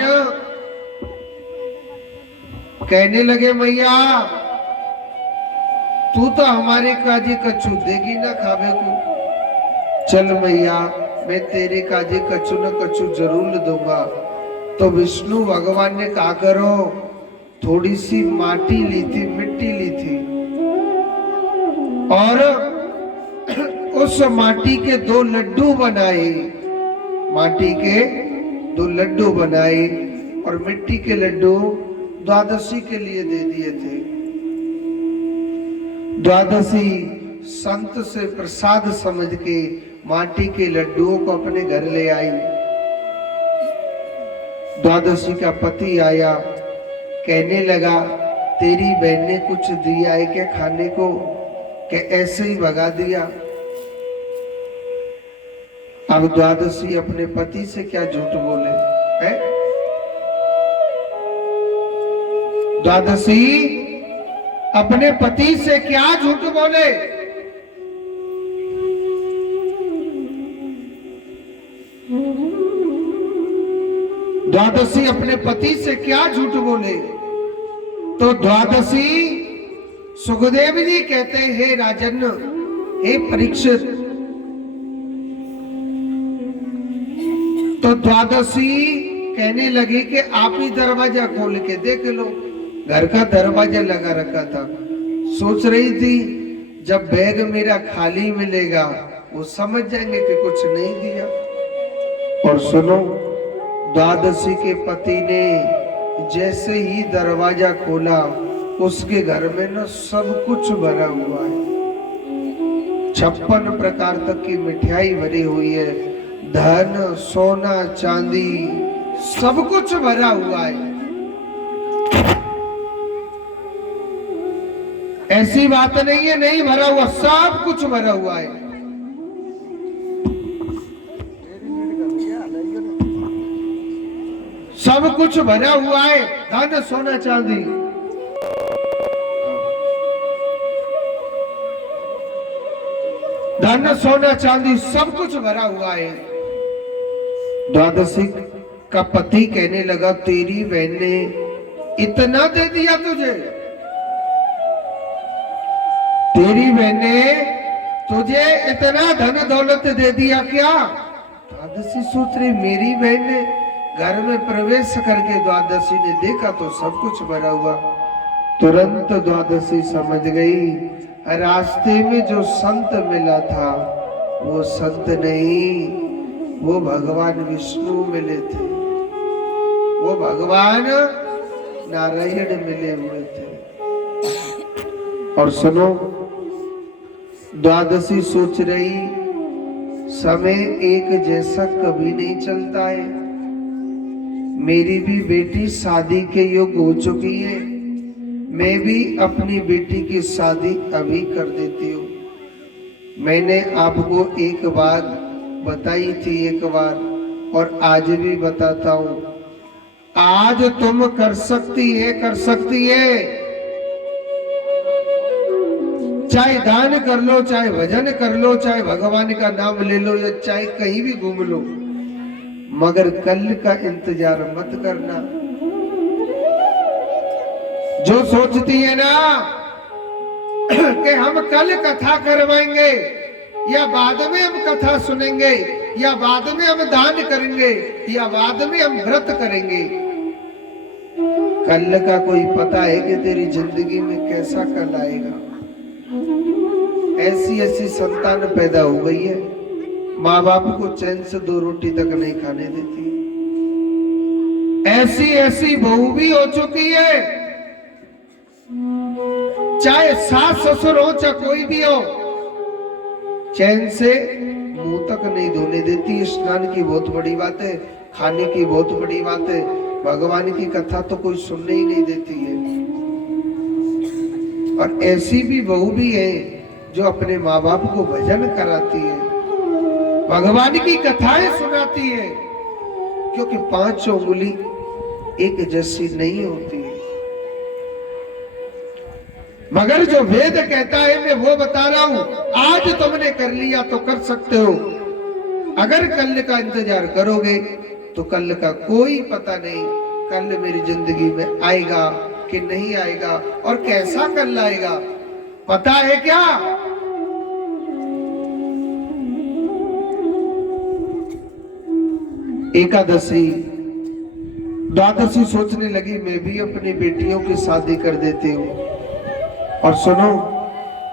कहने लगे, मैया तू तो हमारे काजी कछु देगी ना खावे को, चल मैया मैं तेरे काजे कछु न कछु जरूर दूंगा। तो विष्णु भगवान ने कहा करो, थोड़ी सी माटी ली थी, मिट्टी ली थी और उस माटी के 2 लड्डू बनाए, माटी के 2 लड्डू बनाए और मिट्टी के लड्डू द्वादशी के लिए दे दिए थे। द्वादशी संत से प्रसाद समझ के माटी के लड्डुओं को अपने घर ले आई। द्वादशी का पति आया, कहने लगा तेरी बहन ने कुछ दिया है क्या खाने को, कि ऐसे ही भगा दिया। अब द्वादशी अपने पति से क्या झूठ बोले है? द्वादशी अपने पति से क्या झूठ बोले? द्वादशी अपने पति से क्या झूठ बोले? तो द्वादशी सुखदेव जी कहते हैं, हे राजन, हे परीक्षित, तो द्वादशी कहने लगी कि आप ही दरवाजा खोल के देख लो। घर का दरवाजा लगा रखा था। सोच रही थी जब बैग मेरा खाली मिलेगा वो समझ जाएंगे कि कुछ नहीं दिया। और सुनो, द्वादशी के पति ने जैसे ही दरवाजा खोला, उसके घर में न सब कुछ भरा हुआ है। 56 प्रकार तक की मिठाई भरी हुई है, धन सोना चांदी सब कुछ भरा हुआ है। ऐसी बात नहीं है नहीं भरा हुआ, सब कुछ भरा हुआ है। सब कुछ भरा हुआ है, धन सोना चांदी। धन सोना चांदी सब कुछ भरा हुआ है। द्वादशी का पति कहने लगा, तेरी बहन ने इतना दे दिया तुझे? तेरी बहन ने तुझे इतना धन दौलत दे दिया क्या? द्वादशी सोच रही, मेरी बहन ने घर में प्रवेश करके द्वादशी ने देखा तो सब कुछ भरा हुआ। तुरंत द्वादशी समझ गई, रास्ते में जो संत मिला था वो संत नहीं, वो भगवान विष्णु मिले थे, वो भगवान नारायण मिले हुए थे। और सुनो, द्वादशी सोच रही, समय एक जैसा कभी नहीं चलता है। मेरी भी बेटी शादी के योग हो चुकी है, मैं भी अपनी बेटी की शादी अभी कर देती हूँ। मैंने आपको एक बात बताई थी एक बार, और आज भी बताता हूँ। आज तुम कर सकती है, चाहे दान कर लो, चाहे भजन कर लो, चाहे भगवान का नाम ले लो, या चाहे कहीं भी घूम लो, मगर कल का इंतजार मत करना। जो सोचती है ना कि हम कल कथा करवाएंगे, या बाद में हम कथा सुनेंगे, या बाद में हम दान करेंगे, या बाद में हम व्रत करेंगे, कल का कोई पता है कि तेरी जिंदगी में कैसा कल आएगा? ऐसी ऐसी संतान पैदा हो गई है, माँ बाप को चैन से 2 रोटी तक नहीं खाने देती। ऐसी ऐसी बहू भी हो चुकी है, चाहे सास ससुर हो चाहे कोई भी हो, चैन से मुंह तक नहीं धोने देती। स्नान की बहुत बड़ी बात है, खाने की बहुत बड़ी बात है, भगवान की कथा तो कोई सुनने ही नहीं देती है। और ऐसी भी बहू भी है जो अपने माँ बाप को भजन कराती है, भगवान की कथाएं सुनाती है, क्योंकि 5 उंगली एक जैसी नहीं होती है। मगर जो वेद कहता है मैं वो बता रहा हूं, आज तुमने कर लिया तो कर सकते हो, अगर कल का इंतजार करोगे तो कल का कोई पता नहीं, कल मेरी जिंदगी में आएगा कि नहीं आएगा, और कैसा कल आएगा पता है क्या? एकादशी, द्वादशी सोचने लगी मैं भी अपनी बेटियों की शादी कर देती हूँ। और सुनो,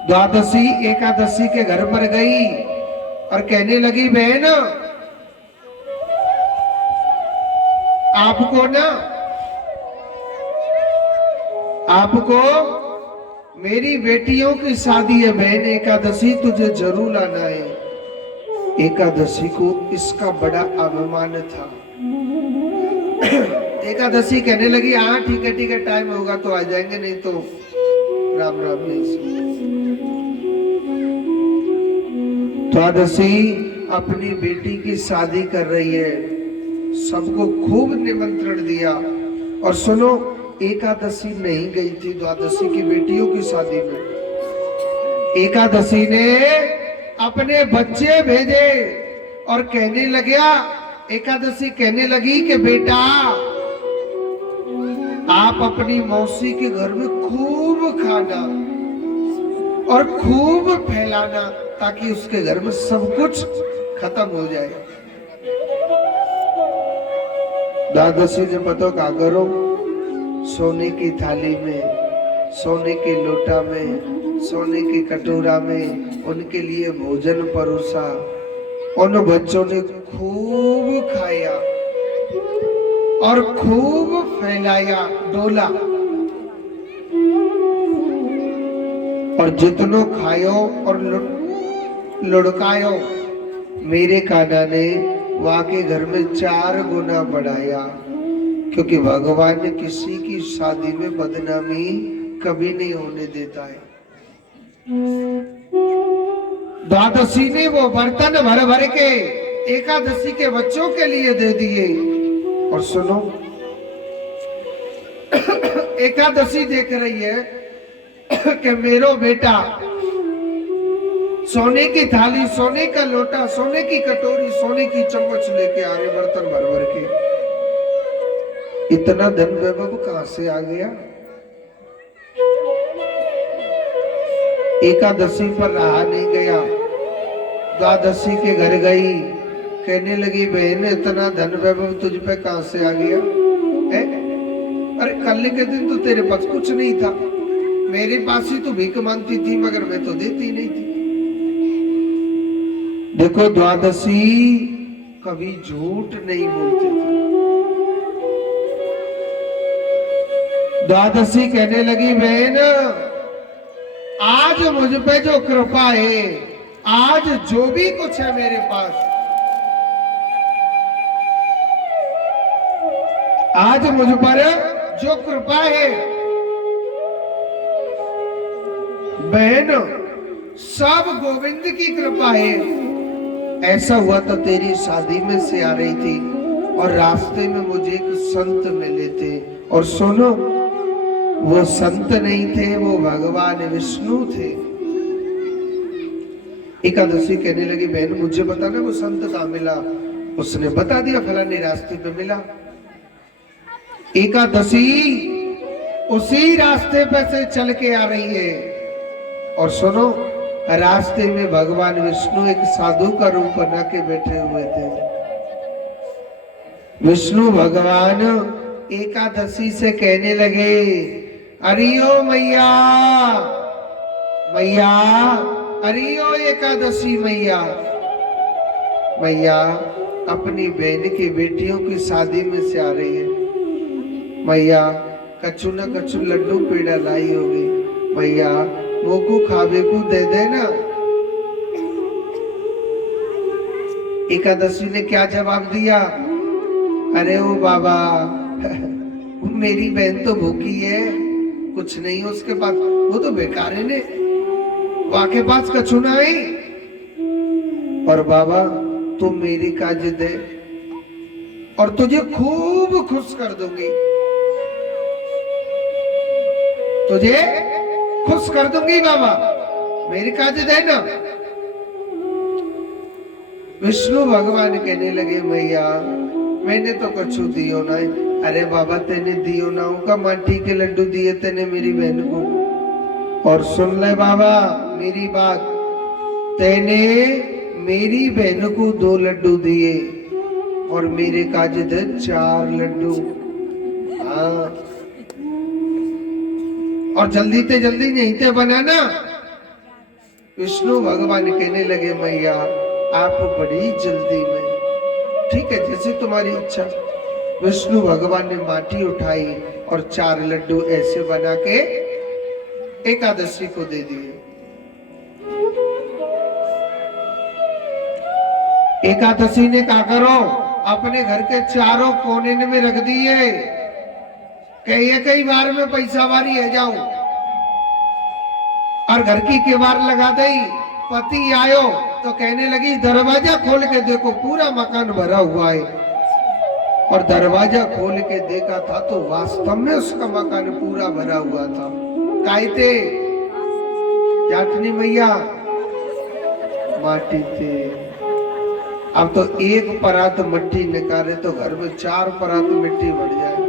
द्वादशी एकादशी के घर पर गई और कहने लगी बहन आपको मेरी बेटियों की शादी है बहन, एकादशी तुझे जरूर आना है। एकादशी को इसका बड़ा अभिमान था। एकादशी कहने लगी हाँ ठीक है टाइम होगा तो आ जाएंगे, नहीं तो राम राम। द्वादशी अपनी बेटी की शादी कर रही है, सबको खूब निमंत्रण दिया। और सुनो, एकादशी नहीं गई थी द्वादशी की बेटियों की शादी में। एकादशी ने अपने बच्चे भेजे और कहने लगा, एकादशी कहने लगी कि बेटा आप अपनी मौसी के घर में खूब खाना और खूब फैलाना ताकि उसके घर में सब कुछ खत्म हो जाए। द्वादशी ने पता क्या करो, सोने की थाली में, सोने के लोटा में, सोने की कटोरा में उनके लिए भोजन परोसा। उन बच्चों ने खूब खाया और खूब फैलाया, डोला। और जितनो खायो और लुढ़कायो, मेरे कान्हा ने वहां के घर में 4 गुना बढ़ाया। क्योंकि भगवान ने किसी की शादी में बदनामी कभी नहीं होने देता है। द्वादशी ने वो बर्तन भर भर के एकादशी के बच्चों के लिए दे दिए। और सुनो, एकादशी देख रही है कि मेरो बेटा सोने की थाली, सोने का लोटा, सोने की कटोरी, सोने की चम्मच लेके आ रहे, बर्तन भर भर के। इतना धन वैभव कहां से आ गया? एकादशी पर रहा नहीं गया, द्वादशी के घर गई, कहने लगी बहन इतना धन वैभव तुझ पे कहां से आ गया है? अरे कल के दिन तो तेरे पास कुछ नहीं था, मेरे पास ही तो भीख मांगती थी मगर मैं तो देती नहीं थी। देखो, द्वादशी कभी झूठ नहीं बोलती थी। द्वादशी कहने लगी बहन आज मुझ पे जो कृपा है, आज जो भी कुछ है मेरे पास, आज मुझ पर जो कृपा है बहन, सब गोविंद की कृपा है। ऐसा हुआ तो तेरी शादी में से आ रही थी और रास्ते में मुझे एक संत मिले थे। और सुनो, वो संत नहीं थे, वो भगवान विष्णु थे। एकादशी कहने लगी बहन मुझे बताना वो संत कहाँ मिला। उसने बता दिया फलाने रास्ते पे मिला। एकादशी उसी रास्ते पे से चल के आ रही है। और सुनो, रास्ते में भगवान विष्णु एक साधु का रूप बना के बैठे हुए थे। विष्णु भगवान एकादशी से कहने लगे, अरियो मैया, मैया अरियो एकादशी मैया, मैया अपनी बहन की बेटियों की शादी में से आ रही है। मैया कछु न कछु लड्डू पेड़ा लाई होगी, मैया वो को खावे को दे देना। एकादशी ने क्या जवाब दिया, अरे ओ बाबा मेरी बहन तो भूखी है, कुछ नहीं है उसके पास, वो तो बेकार है ने, वहां के पास कछु ना है। और बाबा तू मेरी काज दे और तुझे खूब खुश कर दूंगी, तुझे खुश कर दूंगी बाबा, मेरी काज दे ना। विष्णु भगवान कहने लगे मैया मैंने तो कछु दियो ना। अरे बाबा तेने दियो ना होगा, माटी के लड्डू दिए तेने मेरी बहन को। और सुन ले बाबा मेरी बात, तेने मेरी बहन को 2 लड्डू दिए और मेरे काज थे 4 लड्डू। हाँ, और जल्दी ते जल्दी नहीं थे बनाना। विष्णु भगवान कहने लगे मैया आप बड़ी जल्दी में, ठीक है जैसे तुम्हारी इच्छा। विष्णु भगवान ने माटी उठाई और 4 लड्डू ऐसे बना के एकादशी को दे दिए। एकादशी ने क्या करो, अपने घर के चारों कोने में रख दिए। कई बार में पैसा वारी है जाऊं, और घर की केवाड़ लगा दी। पति आयो तो कहने लगी दरवाजा खोल के देखो पूरा मकान भरा हुआ है। और दरवाजा खोल के देखा था तो वास्तव में उसका मकान पूरा भरा हुआ था। कायते जाटनी मैया माटी थे। अब तो 1 परात मिट्टी निकाले तो घर में 4 परात मिट्टी बढ़ जाए।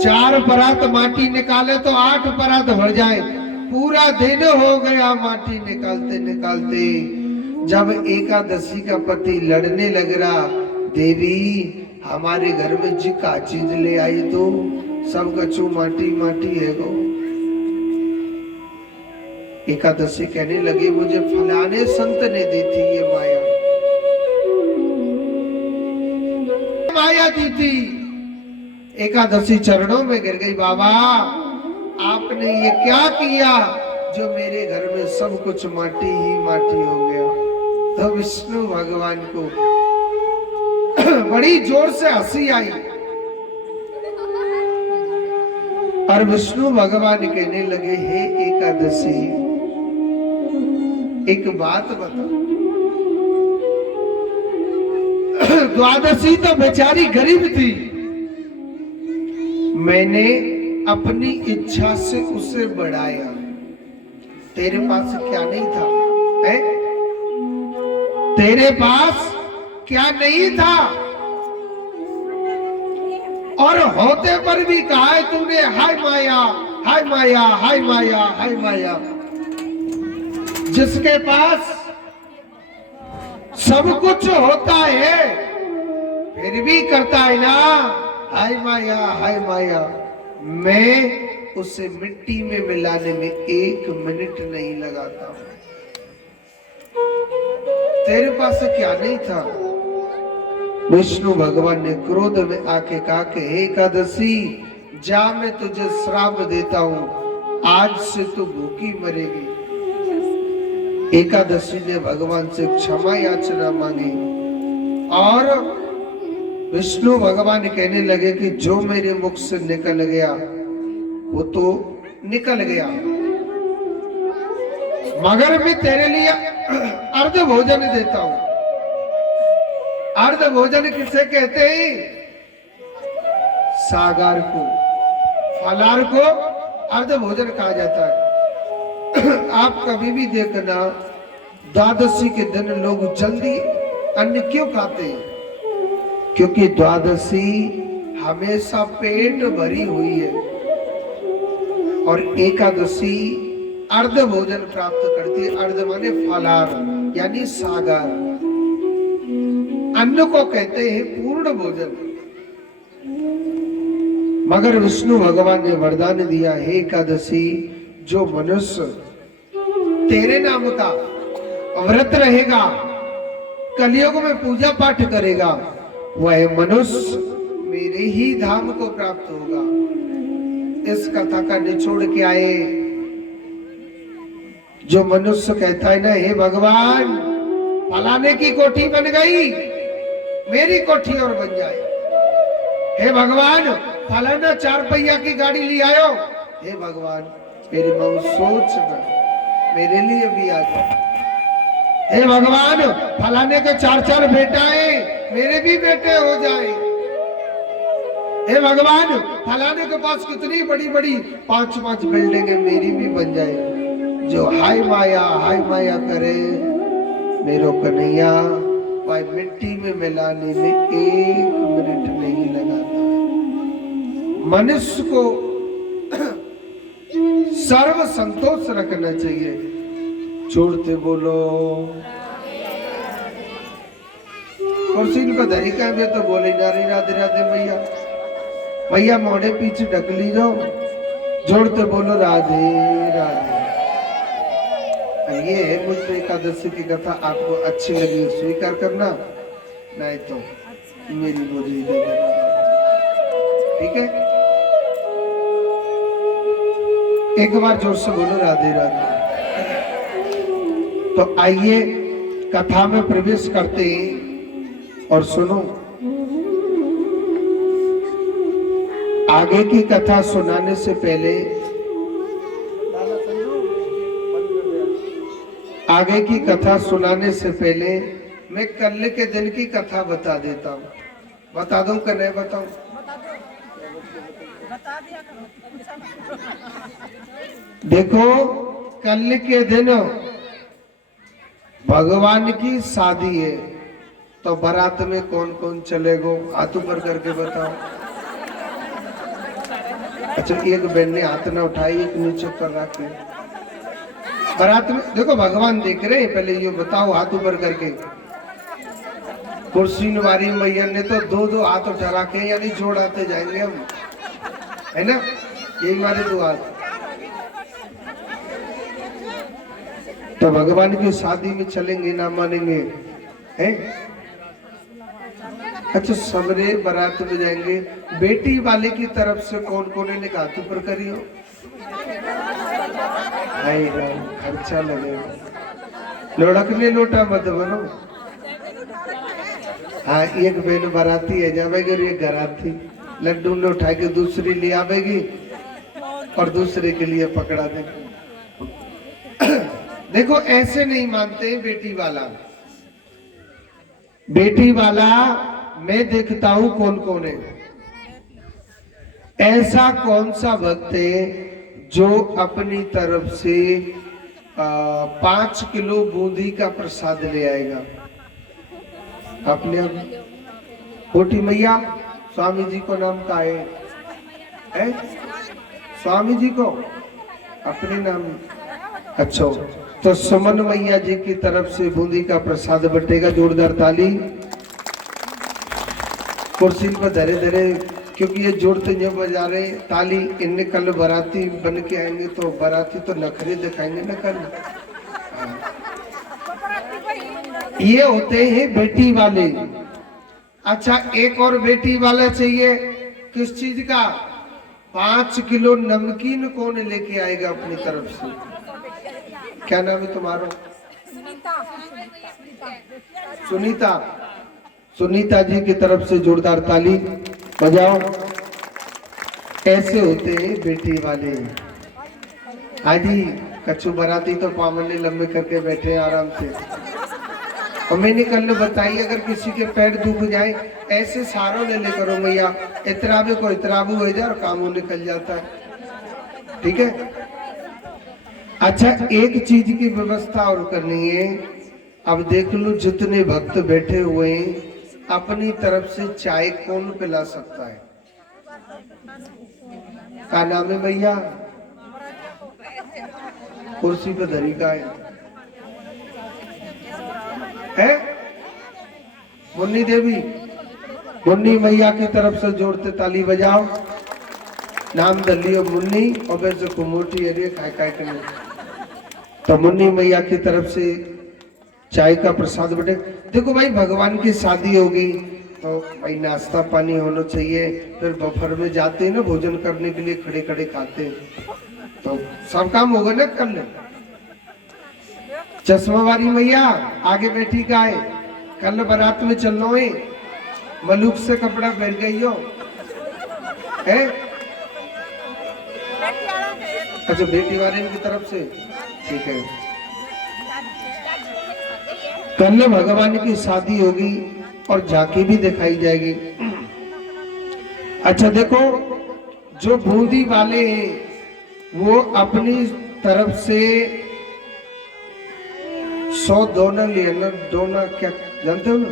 4 परात माटी निकाले तो 8 परात भर जाए। पूरा दिन हो गया माटी निकालते निकालते। जब एकादशी का पति लड़ने लग रहा, देवी हमारे घर में जी का चीज ले आई तो सब कछु माटी माटी है गो। एकादशी कहने लगे मुझे फलाने संत ने दी थी ये माया, माया दी थी। एकादशी चरणों में गिर गई, बाबा आपने ये क्या किया जो मेरे घर में सब कुछ माटी ही माटी हो गया। तो विष्णु भगवान को बड़ी जोर से हंसी आई और विष्णु भगवान कहने लगे हे एकादशी एक बात बता। द्वादशी तो बेचारी गरीब थी, मैंने अपनी इच्छा से उसे बढ़ाया। तेरे पास क्या नहीं था है? तेरे पास क्या नहीं था, और होते पर भी कहा है तूने हाय माया हाय माया हाय माया हाय माया। जिसके पास सब कुछ होता है फिर भी करता है ना हाय माया हाय माया। मैं उसे मिट्टी में मिलाने में 1 मिनट नहीं लगाता। तेरे पास क्या नहीं था? विष्णु भगवान ने क्रोध में आके कहा कि हे एकादशी जा मैं तुझे श्राप देता हूं, आज से तू भूखी मरेगी। एकादशी ने भगवान से क्षमा याचना मांगी और विष्णु भगवान कहने लगे कि जो मेरे मुख से निकल गया वो तो निकल गया, मगर मैं तेरे लिए अर्ध भोजन देता हूं। अर्ध भोजन किसे कहते हैं? सागार को, फलार को अर्ध भोजन कहा जाता है। आप कभी भी देखना द्वादशी के दिन लोग जल्दी अन्न क्यों खाते हैं? क्योंकि द्वादशी हमेशा पेट भरी हुई है और एकादशी अर्ध भोजन प्राप्त करती है। अर्ध माने फलार यानी सागार। अन्न को कहते हैं पूर्ण भोजन। मगर विष्णु भगवान ने वरदान दिया हे एकादशी जो मनुष्य तेरे नाम का व्रत रहेगा, कलयुग में पूजा पाठ करेगा, वह मनुष्य मेरे ही धाम को प्राप्त होगा। इस कथा का निचोड़ के आए। जो मनुष्य कहता है ना हे भगवान फलाने की कोठी बन गई, मेरी कोठी और बन जाए। हे भगवान फलाना 4 पहिया की गाड़ी ले आयो। हे भगवान मेरी मां सोच में मेरे लिए भी आ जाए। हे भगवान फलाने के 4 बेटाएं मेरे भी बेटे हो जाए। हे भगवान फलाने के पास कितनी बड़ी बड़ी 5 बिल्डिंगें मेरी भी बन जाए। जो हाय माया करे मेरो कन्हैया वह मिट्टी में मिलाने में 1 मिनट नहीं लगाता। मनुष्य को सर्व संतोष रखना चाहिए। छोड़ते बोलो कुर्सी पर धरी का भी तो बोले जा रही राधे राधे मैया। मैया मोड़े पीछे ढक ली जाओ, जोड़ते बोलो राधे राधे। ये है मुझ पे एकादशी की कथा, आपको अच्छी लगी स्वीकार करना, नहीं तो मेरी बोझी दे देना, ठीक है। एक बार जोर से बोलो राधे राधे। तो आइए कथा में प्रवेश करते हैं और सुनो। आगे की कथा सुनाने से पहले, आगे की कथा सुनाने से पहले मैं कल के दिन की कथा बता देता हूँ। बता दूं कि नहीं बताऊं? देखो, कल के दिन भगवान की शादी है, तो बारात में कौन कौन चलेगो? हाथ ऊपर करके बताओ। अच्छा, एक बहन ने हाथ ना उठाई, एक नीचे कर रखी। बारात में देखो भगवान देख रहे हैं, पहले ये बताओ हाथ ऊपर करके। कुर्सी वाली मैया ने तो दो दो हाथ उठा रखे, यानी जोड़ाते जाएंगे हम, है ना? यही हमारे दो हाथ। तो भगवान की शादी में चलेंगे ना मानेंगे, हैं? अच्छा, सबरे बारात में जाएंगे। बेटी वाले की तरफ से कौन कौन ने हाथ ऊपर करियो? खर्चा लगेगा, लोड़कने लोटा मत बनो। हाँ, एक बहन बाराती है जाएगी और एक घराती, लड्डू ने उठा के दूसरी ले आवेगी और दूसरे के लिए पकड़ा देगी। देखो, ऐसे नहीं मानते बेटी वाला। बेटी वाला मैं देखता हूं कौन कौन है। ऐसा कौन सा भक्त है जो अपनी तरफ से 5 किलो बूंदी का प्रसाद ले आएगा? अपने कोटी मैया स्वामी जी को नाम का है? स्वामी जी को अपने नाम। अच्छा, तो सुमन मैया जी की तरफ से बूंदी का प्रसाद बटेगा। जोरदार ताली। कुर्सी पर धरे धरे, क्योंकि ये जोड़ते जो बजा रहे ताली। इनने कल बाराती बन के आएंगे तो बाराती तो नखरे दिखाएंगे न कल। ये होते हैं बेटी वाले। अच्छा, एक और बेटी वाला चाहिए। किस चीज का? 5 किलो नमकीन कौन लेके आएगा अपनी तरफ से? क्या नाम है तुम्हारा? सुनीता। सुनीता जी की तरफ से जोरदार ताली बजाओ। ऐसे होते हैं बेटी वाले। आजी कच्चू बराती तो पामने लंबे करके बैठे आराम से। और मैंने कल बताई, अगर किसी के पैर दुख जाए, ऐसे सारों ले ले करो मैया, इतराबे को इतराबू हो जाए और काम निकल जाता है, ठीक है। अच्छा, एक चीज की व्यवस्था और करनी है। अब देख लो, जितने भक्त बैठे हुए हैं, अपनी तरफ से चाय कौन पिला सकता है? क्या नाम है भैया? कुर्सी पे धरी का है? मुन्नी देवी। मुन्नी मैया की तरफ से जोड़ते ताली बजाओ। नाम दलियो मुन्नी और वैसे कुमोटी अरे काय काय के नहीं। तो मुन्नी मैया की तरफ से चाय का प्रसाद बटे। देखो भाई, भगवान की शादी होगी तो भाई नाश्ता पानी होना चाहिए। फिर दोपहर में जाते हैं ना भोजन करने के लिए, खड़े खड़े खाते हैं, तो सब काम होगा ना कल। चश्मा वाली मैया आगे बैठी का है, कल बारात में चलना है, मलूक से कपड़ा पहन गई हो है? अच्छा, बेटी वाले की तरफ से, ठीक है। कल भगवान की शादी होगी और झांकी भी दिखाई जाएगी। अच्छा देखो, जो बूंदी वाले हैं वो अपनी तरफ से 100 दोना लेना। दोना क्या जानते हो ना?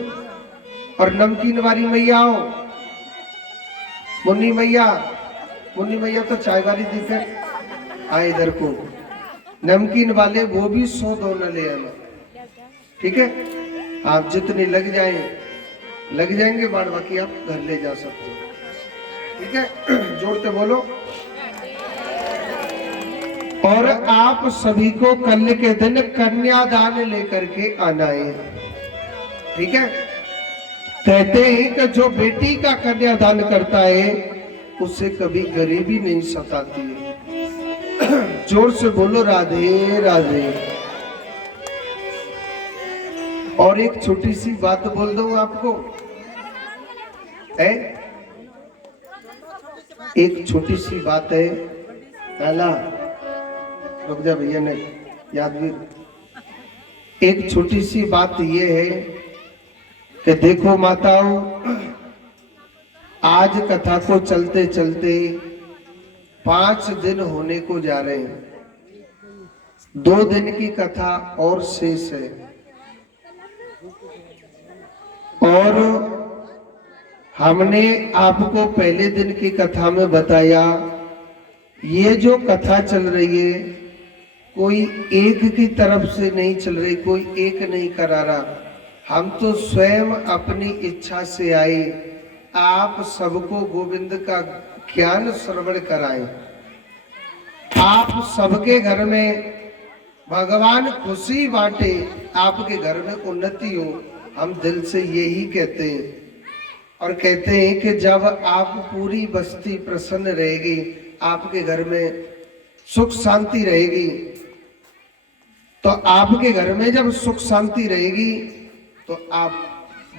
और नमकीन वाली मैया हो, मुन्नी मैया। मुन्नी मैया तो चाय वाली दिखे आए इधर को। नमकीन वाले वो भी 100 दोना ले आना, ठीक है। आप जितने लग जाए लग जाएंगे बाद बाकी आप घर ले जा सकते हो, ठीक है। जोड़ते बोलो। और आप सभी को कल के दिन कन्यादान लेकर के आना है, ठीक है। कहते हैं कि जो बेटी का कन्यादान करता है उससे कभी गरीबी नहीं सताती है। जोर से बोलो राधे राधे। और एक छोटी सी बात बोल दूं आपको, है एक छोटी सी बात है। लाला रुक जा भैया ने यादवीर, एक छोटी सी बात ये है कि देखो माताओं, आज कथा को चलते चलते 5 दिन होने को जा रहे हैं। 2 दिन की कथा और शेष है। और हमने आपको पहले दिन की कथा में बताया, ये जो कथा चल रही है कोई एक की तरफ से नहीं चल रही, कोई एक नहीं करा रहा। हम तो स्वयं अपनी इच्छा से आए, आप सबको गोविंद का ज्ञान श्रवण कराएं। आप सबके घर में भगवान खुशी बांटे, आपके घर में उन्नति हो, हम दिल से यही कहते हैं। और कहते हैं कि जब आप पूरी बस्ती प्रसन्न रहेगी, आपके घर में सुख शांति रहेगी, तो आपके घर में जब सुख शांति रहेगी तो आप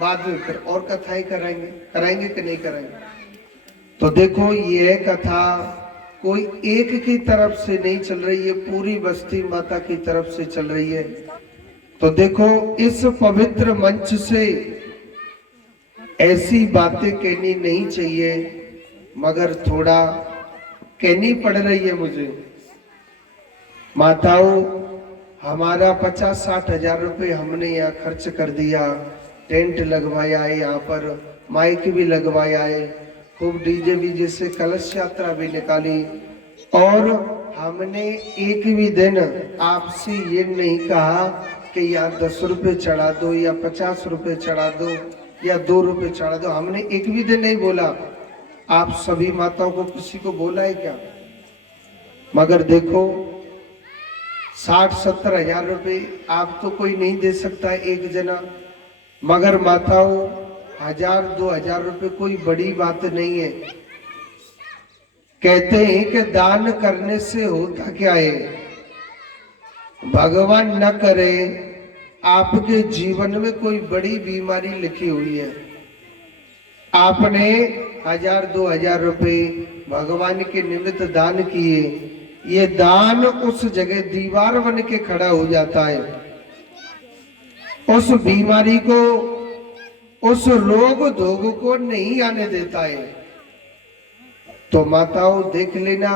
बाद में फिर और कथाएं कराएंगे कि नहीं कराएंगे। तो देखो यह कथा कोई एक की तरफ से नहीं चल रही है, पूरी बस्ती माता की तरफ से चल रही है। तो देखो इस पवित्र मंच से ऐसी बातें कहनी नहीं चाहिए, मगर थोड़ा कहनी पड़ रही है मुझे। माताओं, हमारा 50-60 हजार रुपए हमने यहाँ खर्च कर दिया, टेंट लगवाया है, यहाँ पर माइक भी लगवाया है, खूब डीजे वीजे से कलश यात्रा भी निकाली, और हमने एक भी दिन आपसे ये नहीं कहा कि यहाँ 10 रुपए चढ़ा दो या 50 रुपए चढ़ा दो या 2 रुपए चढ़ा दो। हमने एक भी दिन नहीं बोला। आप सभी माताओं को किसी को बोला है क्या? मगर देखो 60-70 हजार रुपए आप तो कोई नहीं दे सकता एक जना, मगर माताओं 1000-2 हजार रुपए कोई बड़ी बात नहीं है। कहते हैं कि दान करने से होता क्या है, भगवान न करे आपके जीवन में कोई बड़ी बीमारी लिखी हुई है, आपने 1000-2 हजार रुपए भगवान के निमित्त दान किए, ये दान उस जगह दीवार बन के खड़ा हो जाता है, उस बीमारी को, उस रोग धोग को नहीं आने देता है। तो माताओं देख लेना,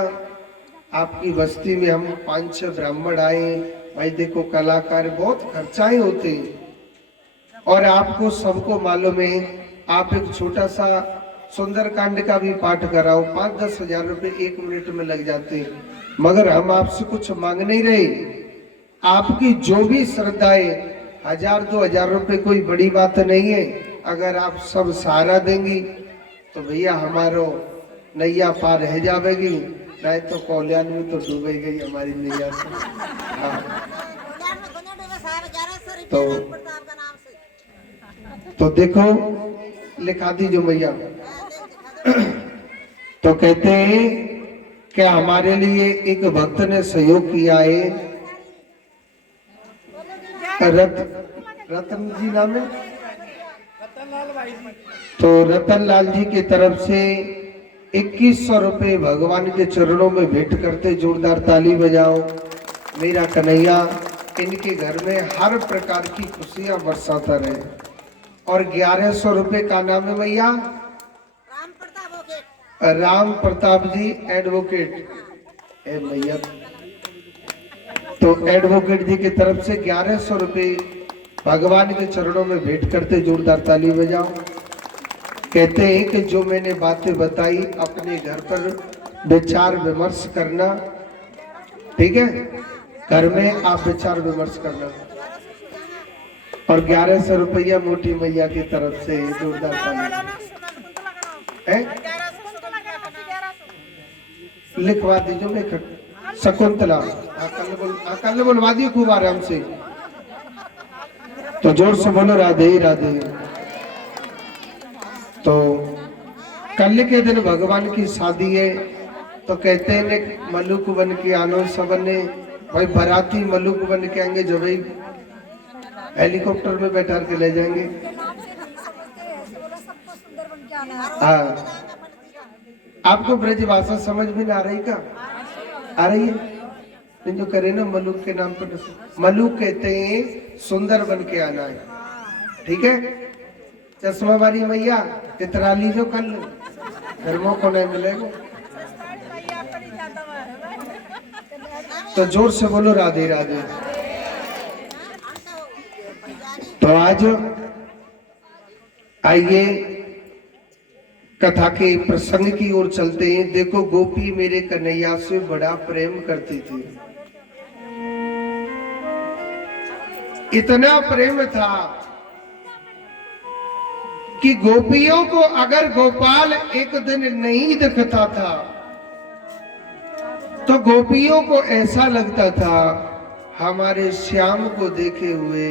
आपकी बस्ती में हम 5-6 ब्राह्मण आए, भाई देखो कलाकार बहुत खर्चाएं होते हैं, और आपको सबको मालूम है, आप एक छोटा सा सुंदरकांड का भी पाठ कराओ, 5-10 हजार रुपए 1 मिनट में लग जाते हैं। मगर हम आपसे कुछ मांग नहीं रहे, आपकी जो भी श्रद्धा है, 1000-2 हजार रुपए कोई बड़ी बात नहीं है। अगर आप सब सहारा देंगी तो भैया हमारो नैया पार रह जाएगी, नहीं तो कल्याण में तो डूबेगी हमारी नैया से। हाँ। तो देखो लिखा दीजिए मैया। तो कहते हैं कि हमारे लिए एक भक्त ने सहयोग किया है, रतन जी नाम है, तो रतन लाल जी की तरफ से 2100 रुपए भगवान के चरणों में भेंट करते, जोरदार ताली बजाओ। मेरा कन्हैया इनके घर में हर प्रकार की खुशियां बरसाता रहे। और 1100 रुपए का नाम है मैया राम प्रताप जी एडवोकेट है मैया, तो एडवोकेट जी की तरफ से 1100 रुपए भगवान के चरणों में भेंट करते, जोरदार ताली बजाओ। कहते हैं कि जो मैंने बातें बताई अपने घर पर विचार विमर्श करना, ठीक है, घर में आप विचार विमर्श करना। और 1100 रुपया मोटी मैया की तरफ से जोरदार ताली है। लिखवा दीजिए मैं शकुंतला कल बोलवा दी खूब आराम से। तो जोर से बोलो राधे राधे। तो कल के दिन भगवान की शादी है, तो कहते हैं मलुक बन के आनो सबन ने, भाई बाराती मलुक बन के आएंगे, जब भाई हेलीकॉप्टर में बैठा के ले जाएंगे। हाँ, आपको ब्रज भाषा समझ में ना आ रही का? आ रही है? जो करे ना मलुक के नाम पर, मलुक कहते हैं सुंदर बन के आना है, ठीक है। चश्मा वाली मैया इतरा लीजो कल, धर्मों को नहीं मिलेगा। तो जोर से बोलो राधे राधे। तो आज आइए कथा के प्रसंग की ओर चलते हैं। देखो, गोपी मेरे कन्हैया से बड़ा प्रेम करती थी, इतना प्रेम था कि गोपियों को अगर गोपाल एक दिन नहीं दिखता था तो गोपियों को ऐसा लगता था हमारे श्याम को देखे हुए,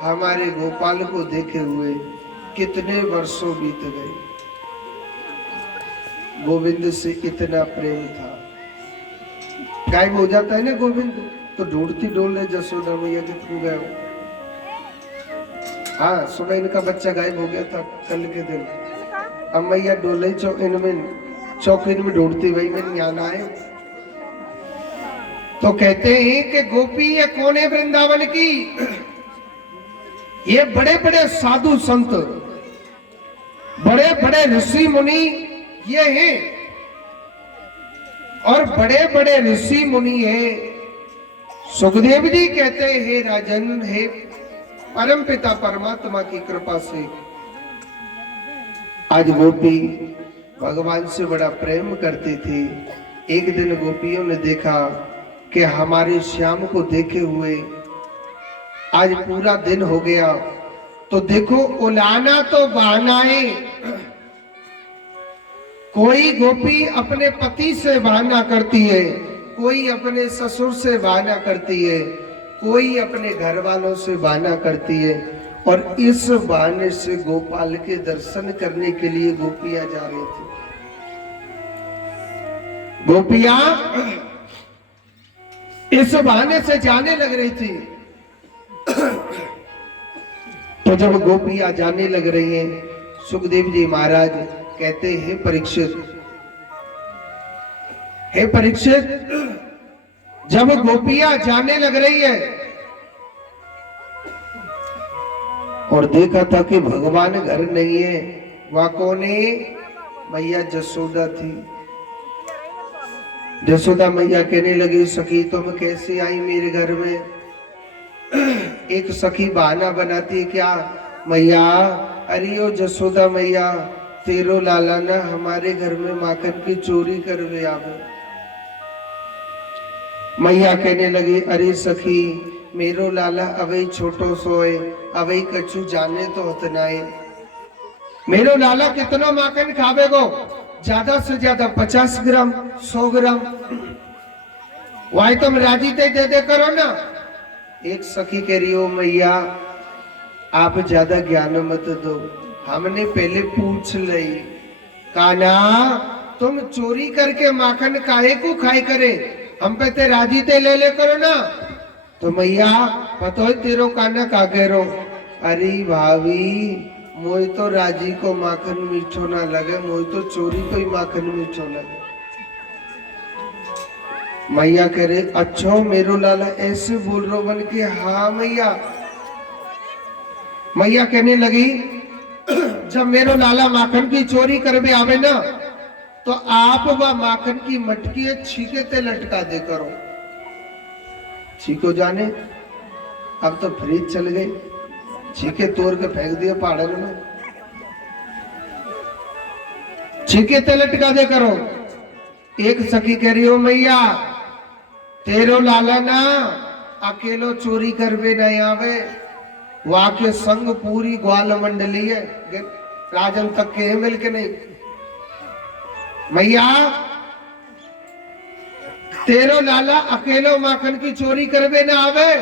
हमारे गोपाल को देखे हुए कितने वर्षों बीत गए। गोविंद से इतना प्रेम था। गायब हो जाता है ना गोविंद, तो ढूंढती डोल रहे जसोदा मैया के खो गए। हाँ, सुबह इनका बच्चा गायब हो गया था कल के दिन। अब मैया डोले चौकिन में ढूंढती, वही में यहाँ आए। तो कहते हैं कि गोपी ये कौन है वृंदावन की? ये बड़े बड़े साधु संत, बड़े बड़े ऋषि मुनि ये हैं। और बड़े बड़े ऋषि मुनि हैं। सुखदेव जी कहते हैं, हे राजन, हे परम पिता परमात्मा की कृपा से आज गोपी भगवान से बड़ा प्रेम करती थी। एक दिन गोपियों ने देखा कि हमारे श्याम को देखे हुए आज पूरा दिन हो गया। तो देखो, उलाना तो बहाना है। कोई गोपी अपने पति से बहाना करती है, कोई अपने ससुर से बहाना करती है, कोई अपने घर वालों से बहाना करती है। और इस बहाने से गोपाल के दर्शन करने के लिए गोपियां जा रही थी। गोपियां इस बहाने से जाने लग रही थी। तो जब गोपियां जाने लग रही हैं, सुखदेव जी महाराज कहते हैं, हे परीक्षित, जब गोपियां जाने लग रही है और देखा था कि भगवान घर नहीं है, वहां कौन है? मैया जसोदा थी। जसोदा मैया कहने लगी, सखी तुम कैसे आई मेरे घर में? एक सखी बहाना बनाती है, क्या मैया? अरे ओ जसोदा मैया, तेरो लाला ना हमारे घर में माखन की चोरी करवे आवे। मैया कहने लगी, अरे सखी, मेरो लाला अवई छोटो सोए, अवई कछु जाने तो उतना है। मेरो लाला कितना माखन खावेगो? ज्यादा से ज्यादा 50 ग्राम, 100 ग्राम। वही तुम राजी दे दे करो ना। एक सखी कह रही हो, मैया आप ज्यादा ज्ञान मत दो, हमने पहले पूछ ली। काना, तुम चोरी करके माखन काहे को खाई करे? हम पे ते राजी ते ले करो ना। तो मैया पतो है तेरो काना का कह रो? अरे भाभी, मोई तो राजी को माखन मीठो ना लगे, मोई तो चोरी को ही माखन मीठो लगे। मैया कह रहे, अच्छो मेरो लाला ऐसे बोल रो बन के? हाँ मैया। मैया कहने लगी, जब मेरो लाला माखन की चोरी करवे आवे ना, तो आप वह माखन की मटकी छीके ते लटका दे करो। छीको जाने, अब तो फ्रिज चल गई, छीके तोड़ के फेंक दिए पहाड़न में। छीके ते लटका दे करो। एक सखी कह रही हो, मैया तेरो लाला ना अकेलो चोरी करवे नहीं आवे, वहां के संग पूरी ग्वाल मंडली है, राजन तक के मिल के नहीं। मैया तेरो लाला अकेलो माखन की चोरी करवे ना आवे,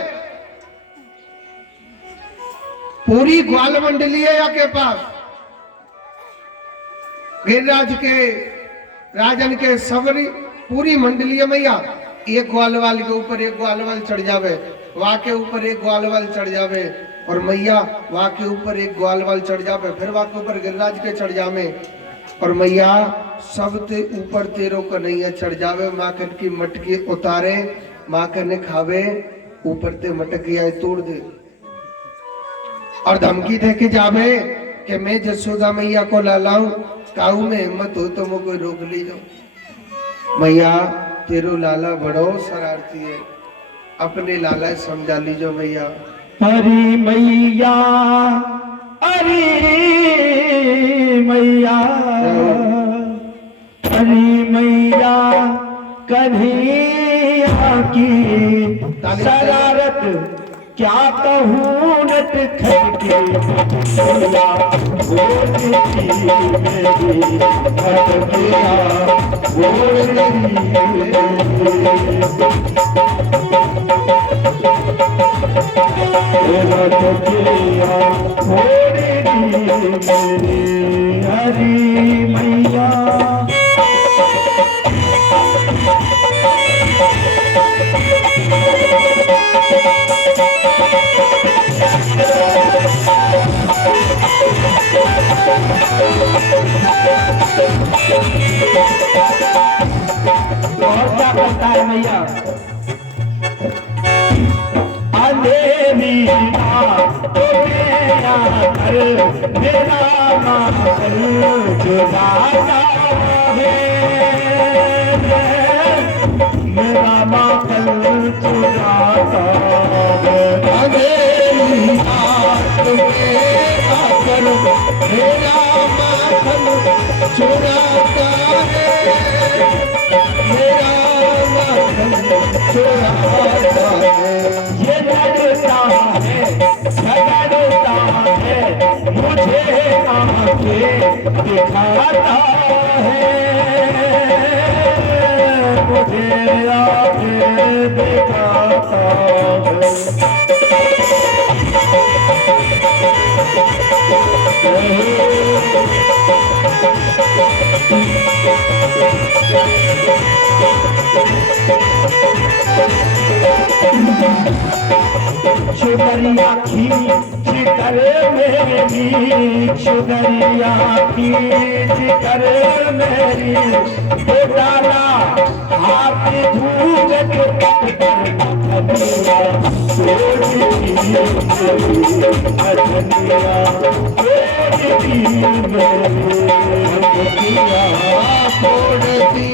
पूरी ग्वाल मंडली है या के पास, गिरिराज के राजन के सबरी पूरी मंडली है। मैया एक ग्वालवाल के ऊपर एक ग्वालवाल चढ़ जावे, वहां के ऊपर एक ग्वालवाल चढ़ जावे, और मैया वहां के ऊपर एक ग्वालवाल चढ़ जावे, फिर वहां के ऊपर गिरिराज के चढ़ जावे, और मैया सबसे ऊपर तेरो कन्हैया चढ़ जावे, माखन की मटकी उतारे, माखन खावे, ऊपर ते मटकिया तोड़ दे और धमकी दे के जावे कि मैं जसोदा मैया को लालाऊं, काऊ में हिम्मत हो तो मैं कोई रोक ली जाओ। मैया तेरो लाला बड़ो शरारती है, अपने लाला समझा लीजो मैया। हरी मैया, हरी मैया, हरी मैया, कन्हैया की शरारत क्या कहूँ नट खटके बोला, बोलती मेरी खटकिया हरी मैया। और क्या करता है मैया, अंधेरी मेरा माखन चुराता है, मेरा माखन चुराता है, अंधेरी मेरा माखन चुराता है, मेरा माखन चुराता है। ये लड़ता है, झगड़ता है, मुझे आके दिखाता है, मुझे आके दिखाता है। शुगरिया खींच कर मेरी, शुगरिया खींच कर मेरी, डाला हाथ धूल के पट पर मखनिया, छोड़ती मेरी मखनिया, छोड़ती मेरी मखनिया, छोड़ती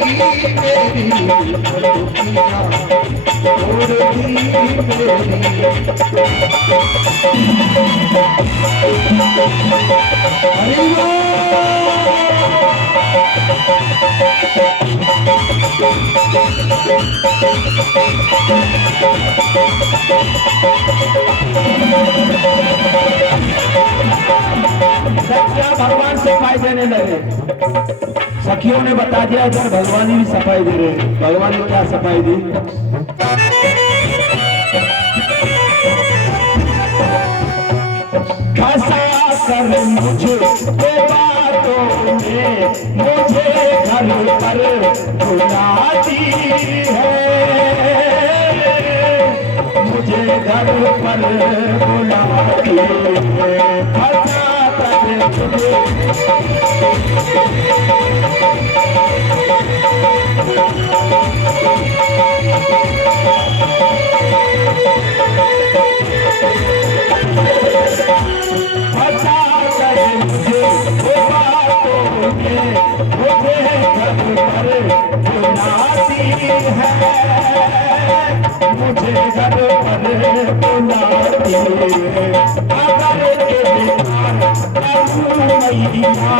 मेरी मखनिया, छोड़ती मेरी। सच्चा भगवान सफाई देने लगे, सखियों ने बता दिया इधर भगवान भी सफाई दे रहे। भगवान ने क्या सफाई दी, फंसा कर मुझे बातों में, मुझे घर पर बुलाती है, मुझे घर पर बुलाती है, फंसा कर मुझे घर पर बुलाती है, अगर के मैया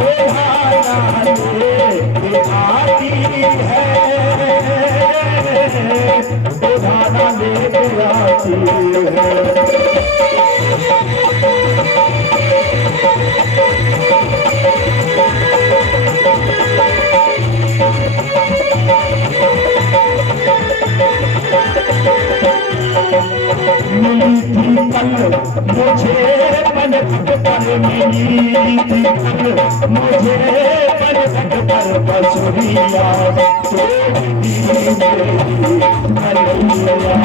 उठाना ले आती है, उठाना ले आती है। मुझे पलक पर मिली थी कल, मुझे पलक पर बसुरिया तोड़ दी मेरी कलैया,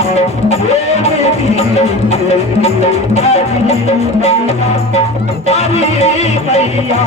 ये मेरी मैया,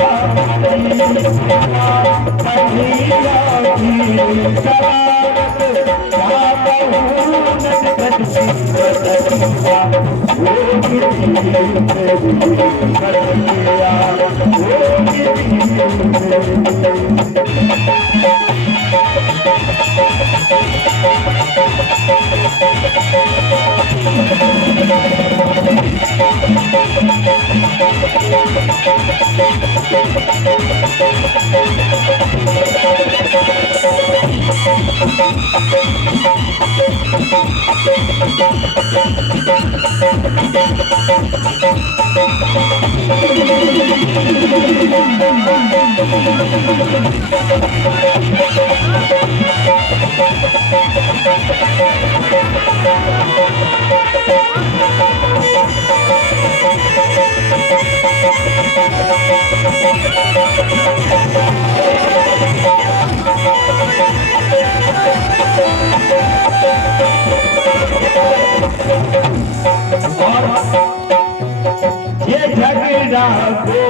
ये झगड़ा को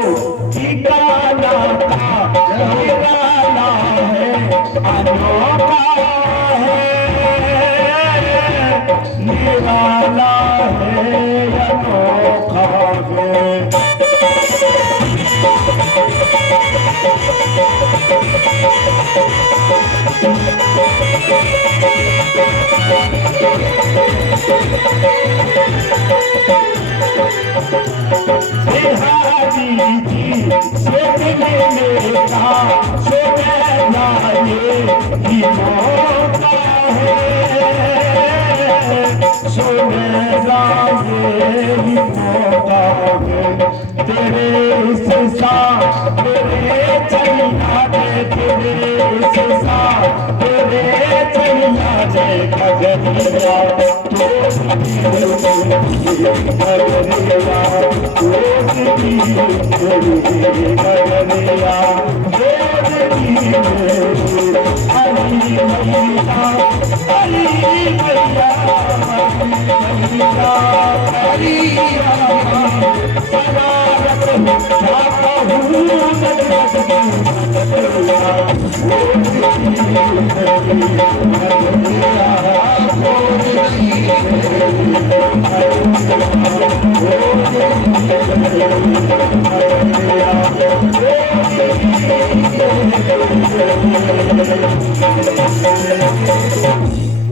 ठिकाना था, निराला है, अनोखा है, निराला है, अनोखा है। बिहारी जी से मिलने का सोना ये मौका है, सोना ये मौका है, तेरे साथ मेरे चलिया दे, तेरे साथ मेरे चलिया दे खगड़िया,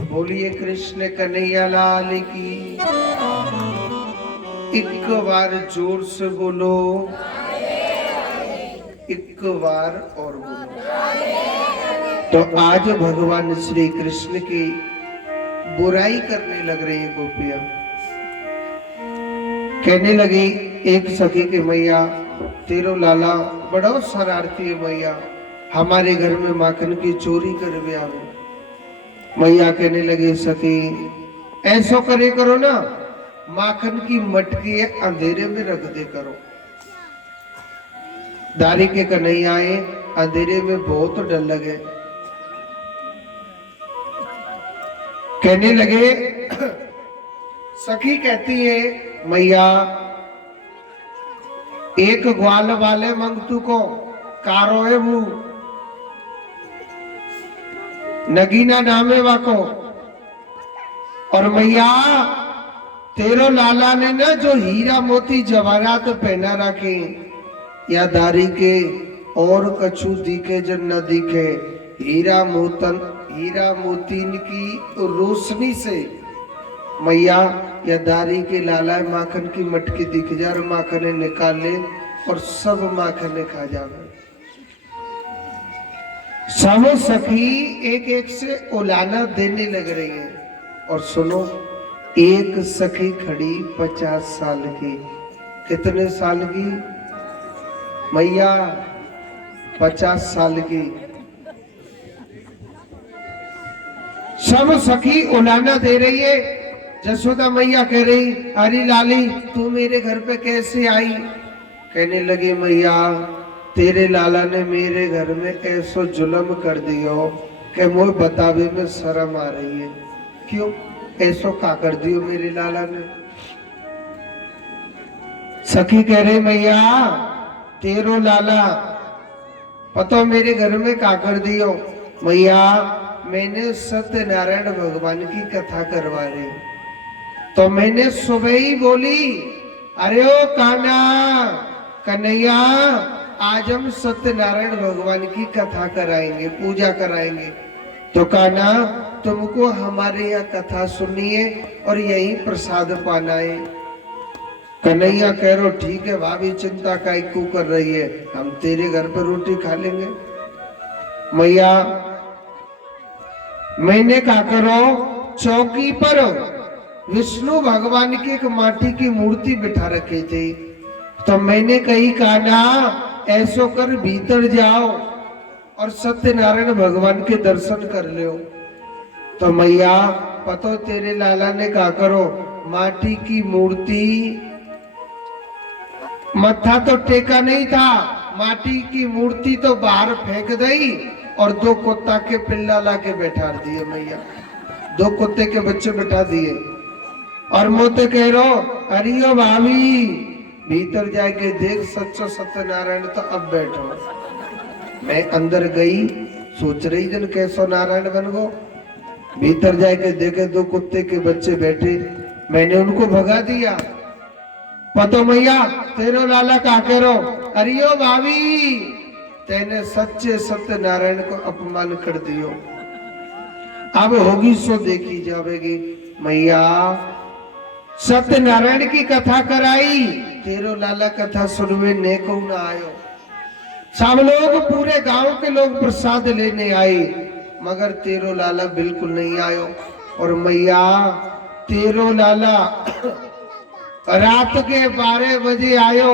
बोलिए कृष्ण कन्हैया लाल की। एक बार जोर से बोलो, एक बार और बोलो। तो आज भगवान श्री कृष्ण की बुराई करने लग रही है गोपियां। कहने लगी एक सखी के मैया तेरो लाला बड़ा शरारती है मैया, हमारे घर में माखन की चोरी कर आवे। मैया कहने लगे सखी ऐसो करे करो ना, माखन की मटकी अंधेरे में रख दे करो। दारी के कन्हैयाए अंधेरे में बहुत डर लगे। कहने लगे सखी कहती है मैया एक ग्वाल वाले मंगतू को कारो है वो नगीना नामे वाको, और मैया तेरो लाला ने ना जो हीरा मोती जवाहरात पहना रखे या दारी के और कछु दिखे जो न दिखे, हीरा मोतीन की रोशनी से मैया या दारी के लाला माखन की मटकी दिख जा और माखने निकाल ले और सब माखने खा जावे। सब सखी एक एक से उलाना देने लग रही है। और सुनो एक सखी खड़ी 50 साल की। कितने साल की मैया? 50 साल की। सब सखी उलाना दे रही है जसोदा मैया कह रही, अरे लाली तू मेरे घर पे कैसे आई? कहने लगी, मैया तेरे लाला ने मेरे घर में ऐसो जुल्म कर दियो कि मुझे बतावे में शर्म आ रही है। क्यों ऐसो का कर दियो मेरे लाला ने? सखी कह रही, मैया तेरो लाला पतो मेरे घर में का कर दियो? मैया मैंने सत्यनारायण भगवान की कथा करवा रही, तो मैंने सुबह ही बोली, अरे ओ कान्हा कन्हैया आज हम सत्यनारायण भगवान की कथा कराएंगे, पूजा कराएंगे। तो कान्हा तुमको हमारे यहाँ कथा सुननी है और यही प्रसाद पाना है। कन्हैया कह रो, ठीक है भाभी चिंता काहे क्यों कर रही है, हम तेरे घर पर रोटी खा लेंगे। मैया मैंने कहा करो, चौकी पर विष्णु भगवान की एक माटी की मूर्ति बिठा रखी थी, तो मैंने कही कान्हा ऐसो कर भीतर जाओ और सत्यनारायण भगवान के दर्शन कर लो। तो मैया पतो तेरे लाला ने कहा करो, माटी की मूर्ति मत्था तो टेका नहीं था, माटी की मूर्ति तो बाहर फेंक दी और दो कुत्ता के पिल्ला ला के बैठा दिए। मैया दो कुत्ते के बच्चे बैठा दिए और मोते कह रो, अरियो भाभी भीतर जाके देख सच्चो सत्यनारायण तो अब बैठो। मैं अंदर गई, सोच रही जन कैसो नारायण बन गो। भीतर जाके देखे दो कुत्ते के बच्चे बैठे, मैंने उनको भगा दिया। पतो मैया तेरो लाला का करो, अरियो भाभी तेने सच्चे सत्यनारायण को अपमान कर दियो, अब होगी सो देखी जावेगी। मैया सत्यनारायण की कथा कराई, तेरो लाला कथा सुनवे ने को ना आयो। सब लोग पूरे गांव के लोग प्रसाद लेने आए, मगर तेरो लाला बिल्कुल नहीं आयो। और मैया तेरो लाला रात के 12 बजे आयो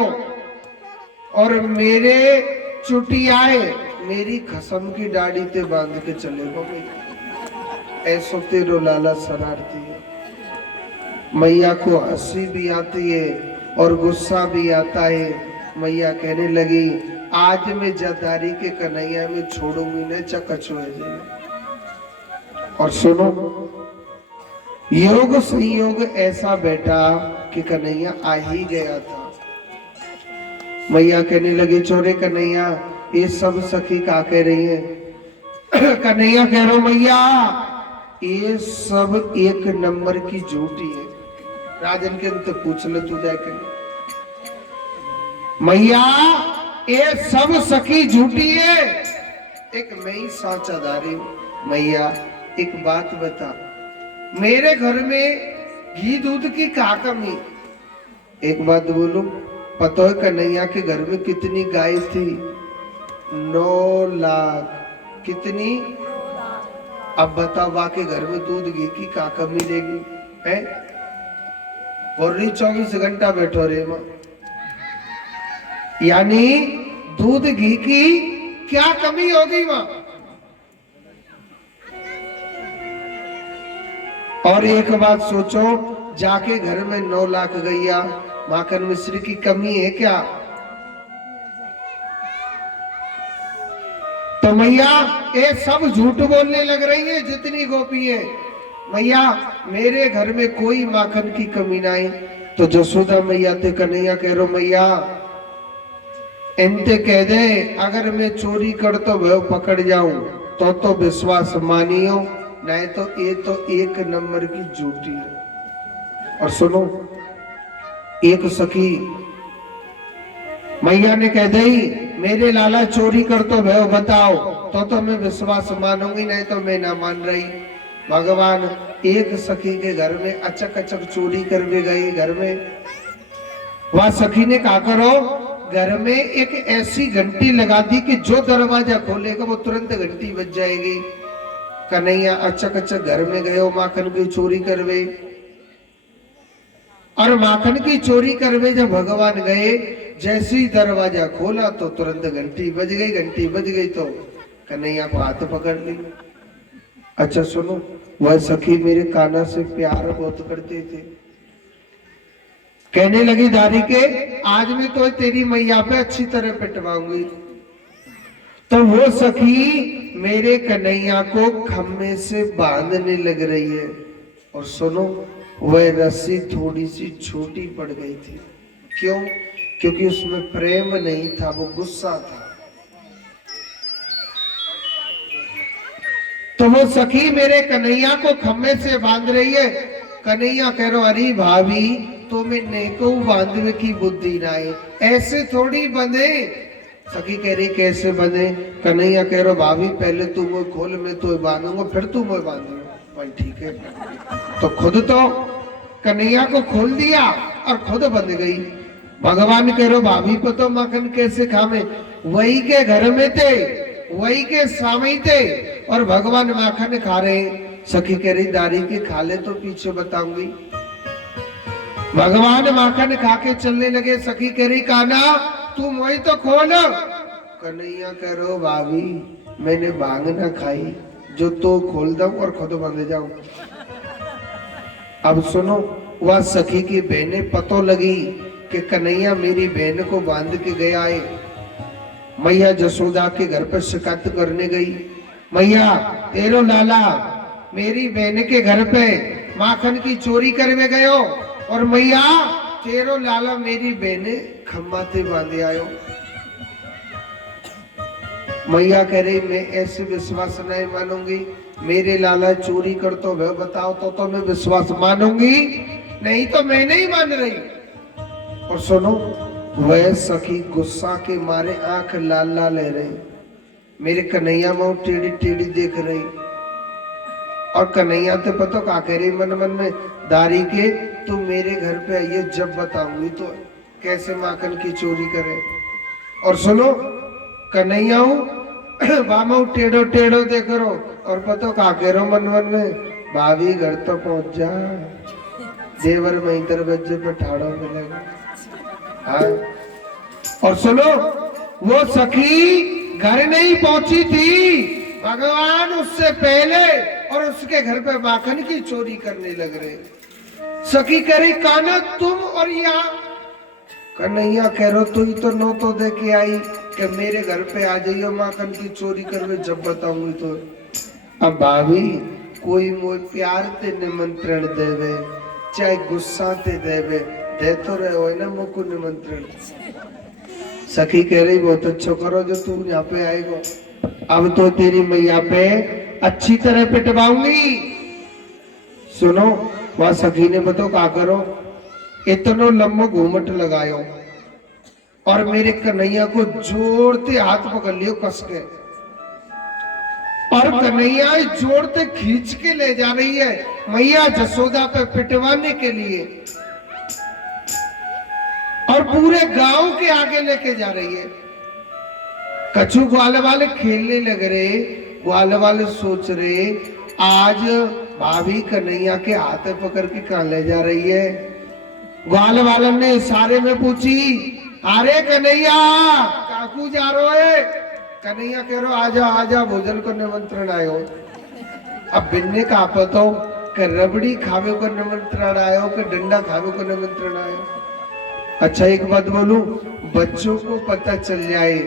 और मेरे चुटियाए मेरी खसम की दाढ़ी ते बांध के चले गए। ऐसो तेरो लाला शरारती है। मैया को हंसी भी आती है और गुस्सा भी आता है। मैया कहने लगी, आज मैं जदारी के कन्हैया में छोड़ूंगी न चकचुए जाए। और सुनो, योग संयोग ऐसा बैठा कि कन्हैया आ ही गया था। मैया कहने लगी, चोरे कन्हैया ये सब सखी का कह रही है? कन्हैया कह रहा, मैया ये सब एक नंबर की झूठी है। राजन के तो पूछ लो तू जाके। मैया ये सब सखी झूठी है, एक मैं ही साचादारी। मैया एक बात बता, मेरे घर में घी दूध की क्या कमी? एक बात बोलूं, पता है कन्हैया के घर में कितनी गाय थी? 9 लाख। कितनी? अब बताओ वाके घर में दूध घी की क्या कमी रहेगी? है बोल रही 24 घंटा बैठो रे मां, यानी दूध घी की क्या कमी होगी मां? और एक बात सोचो, जाके घर में 9 लाख गैया माखन मिश्री की कमी है क्या? तो मैया ये सब झूठ बोलने लग रही है जितनी गोपी है। मैया मेरे घर में कोई माखन की कमी नहीं। तो जसोदा मैया ते कन्हैया कह रो, मैया इनते कह दे अगर मैं चोरी कर तो वह पकड़ जाऊं तो विश्वास मानियो, नहीं तो ये तो एक नंबर की झूठी है। और सुनो, एक सखी मैया ने कह दी, मेरे लाला चोरी कर तो भयो बताओ तो मैं विश्वास मानूंगी, नहीं तो मैं ना मान रही। भगवान एक सखी के घर में अचक अचक चोरी कर भी गई। घर में वह सखी ने कहा करो, घर में एक ऐसी घंटी लगा दी कि जो दरवाजा खोलेगा वो तुरंत घंटी बज जाएगी। कन्हैया अचक अचक घर में गयो, माखन की चोरी करवे। और माखन की चोरी करवे जब भगवान गए, जैसे ही दरवाजा खोला तो तुरंत घंटी बज गई। घंटी बज गई तो कन्हैया को हाथ पकड़ ली। अच्छा सुनो, वह सखी मेरे कान्हा से प्यार बहुत करते थे। कहने लगी दारी के आज मैं तो तेरी मैया पे अच्छी तरह पिटवाऊंगी। तो वो सखी मेरे कन्हैया को खम्भे से बांधने लग रही है। और सुनो, वह रस्सी थोड़ी सी छोटी पड़ गई थी। क्यों? क्योंकि उसमें प्रेम नहीं था, वो गुस्सा था। तो वो सखी मेरे कन्हैया को खम्भे से बांध रही है। कन्हैया कह रहा अरे भाभी तो मैं नेको बांधवे की बुद्धि ना है, ऐसे थोड़ी बंधे। सखी कह रही कैसे बंधे? कन्हैया कह रहा भाभी पहले तू मुझे खोल, मैं तो बांधूंगा, फिर तू मुझे बांधूंगा। भाई ठीक है। तो खुद तो कन्हैया को खोल दिया और खुद बंध गई। भगवान कह रहे भाभी को तो माखन कैसे खावे? वही के घर में थे, वही के स्वामी थे और भगवान माखन खा रहे। सखी कह रही दारी के खा ले तो पीछे बताऊंगी। भगवान माखन खा के चलने लगे। सखी कह रही कान्हा तू वही तो खोल। कन्हैया कह रहे भाभी मैंने भांग ना खाई जो तो खोल दूं और खुद बंध जाऊं। अब सुनो, वह सखी की बहनें पतो लगी कि कन्हैया मेरी बहन को बांध के गया है। मैया जसोदा के घर पर शिकायत करने गई। मैया तेरो लाला मेरी बहन के घर पे माखन की चोरी करवे गयो और मैया तेरो लाला मेरी बहने खम्बाते बांधे आयो। मैया कह रही मैं ऐसे विश्वास नहीं मानूंगी। मेरे लाला चोरी कर तो वह बताओ तो मैं विश्वास मानूंगी, नहीं तो मैं नहीं मान रही। और सुनो, वह सखी गुस्सा के मारे आंख लाल लाल ले रही। मेरे कन्हैया में टेढ़ी टेढ़ी देख रही। और कन्हैया तो पता क्या कह रही मन मन में, दारी के तुम मेरे घर पे आइए, जब बताऊंगी तो कैसे माखन की चोरी करे। और सुनो, कन्हैया बामो टेढ़ो टेढ़ो देख रो और पता क्या कह रहा मन मन में, भाभी घर तो पहुंच जा, देवर में दरवाजे पे ठाड़ो मिलेगा। हाँ। और सुनो, वो सखी घर नहीं पहुंची थी, भगवान उससे पहले और उसके घर पे माखन की चोरी करने लग रहे। सखी कह रही कान्हा तुम और यहाँ? कन्हैया कह रहा तू ही तो नो तो दे के आई कि मेरे घर पे आ जाइयो माखन की चोरी करवे, जब बताऊंगी तो। अब भाभी कोई मोय प्यार ते निमंत्रण देवे चाहे गुस्सा ते देवे, दे तो रहे हो ना मुझको निमंत्रण। सखी कह रही बहुत अच्छा करो जो तुम यहाँ पे आएगो, अब तो तेरी मैया पे अच्छी तरह पिटवाऊंगी। सुनो, वह सखी ने बताओ क्या करो, इतना लंबा घूमट लगायो और मेरे कन्हैया को जोड़ते हाथ पकड़ लियो कस के, और कन्हैया जोड़ते खींच के ले जा रही है मैया जसोदा पे पिटवाने के लिए, और पूरे गांव के आगे लेके जा रही है। कछु ग्वाल वाले खेलने लग रहे। ग्वाल वाले सोच रहे आज भाभी कन्हैया के हाथ पकड़ के कहां ले जा रही है। ग्वाल वालन ने सारे में पूछी, अरे कन्हैया काकू जा रो है? कन्हैया कह रो आजा आजा, भोजन को निमंत्रण आयो। अब बिन्ने का पतो कि रबड़ी खावे को निमंत्रण आयो कि डंडा खावे को निमंत्रण आयो। अच्छा एक बात बोलूं, बच्चों को पता चल जाए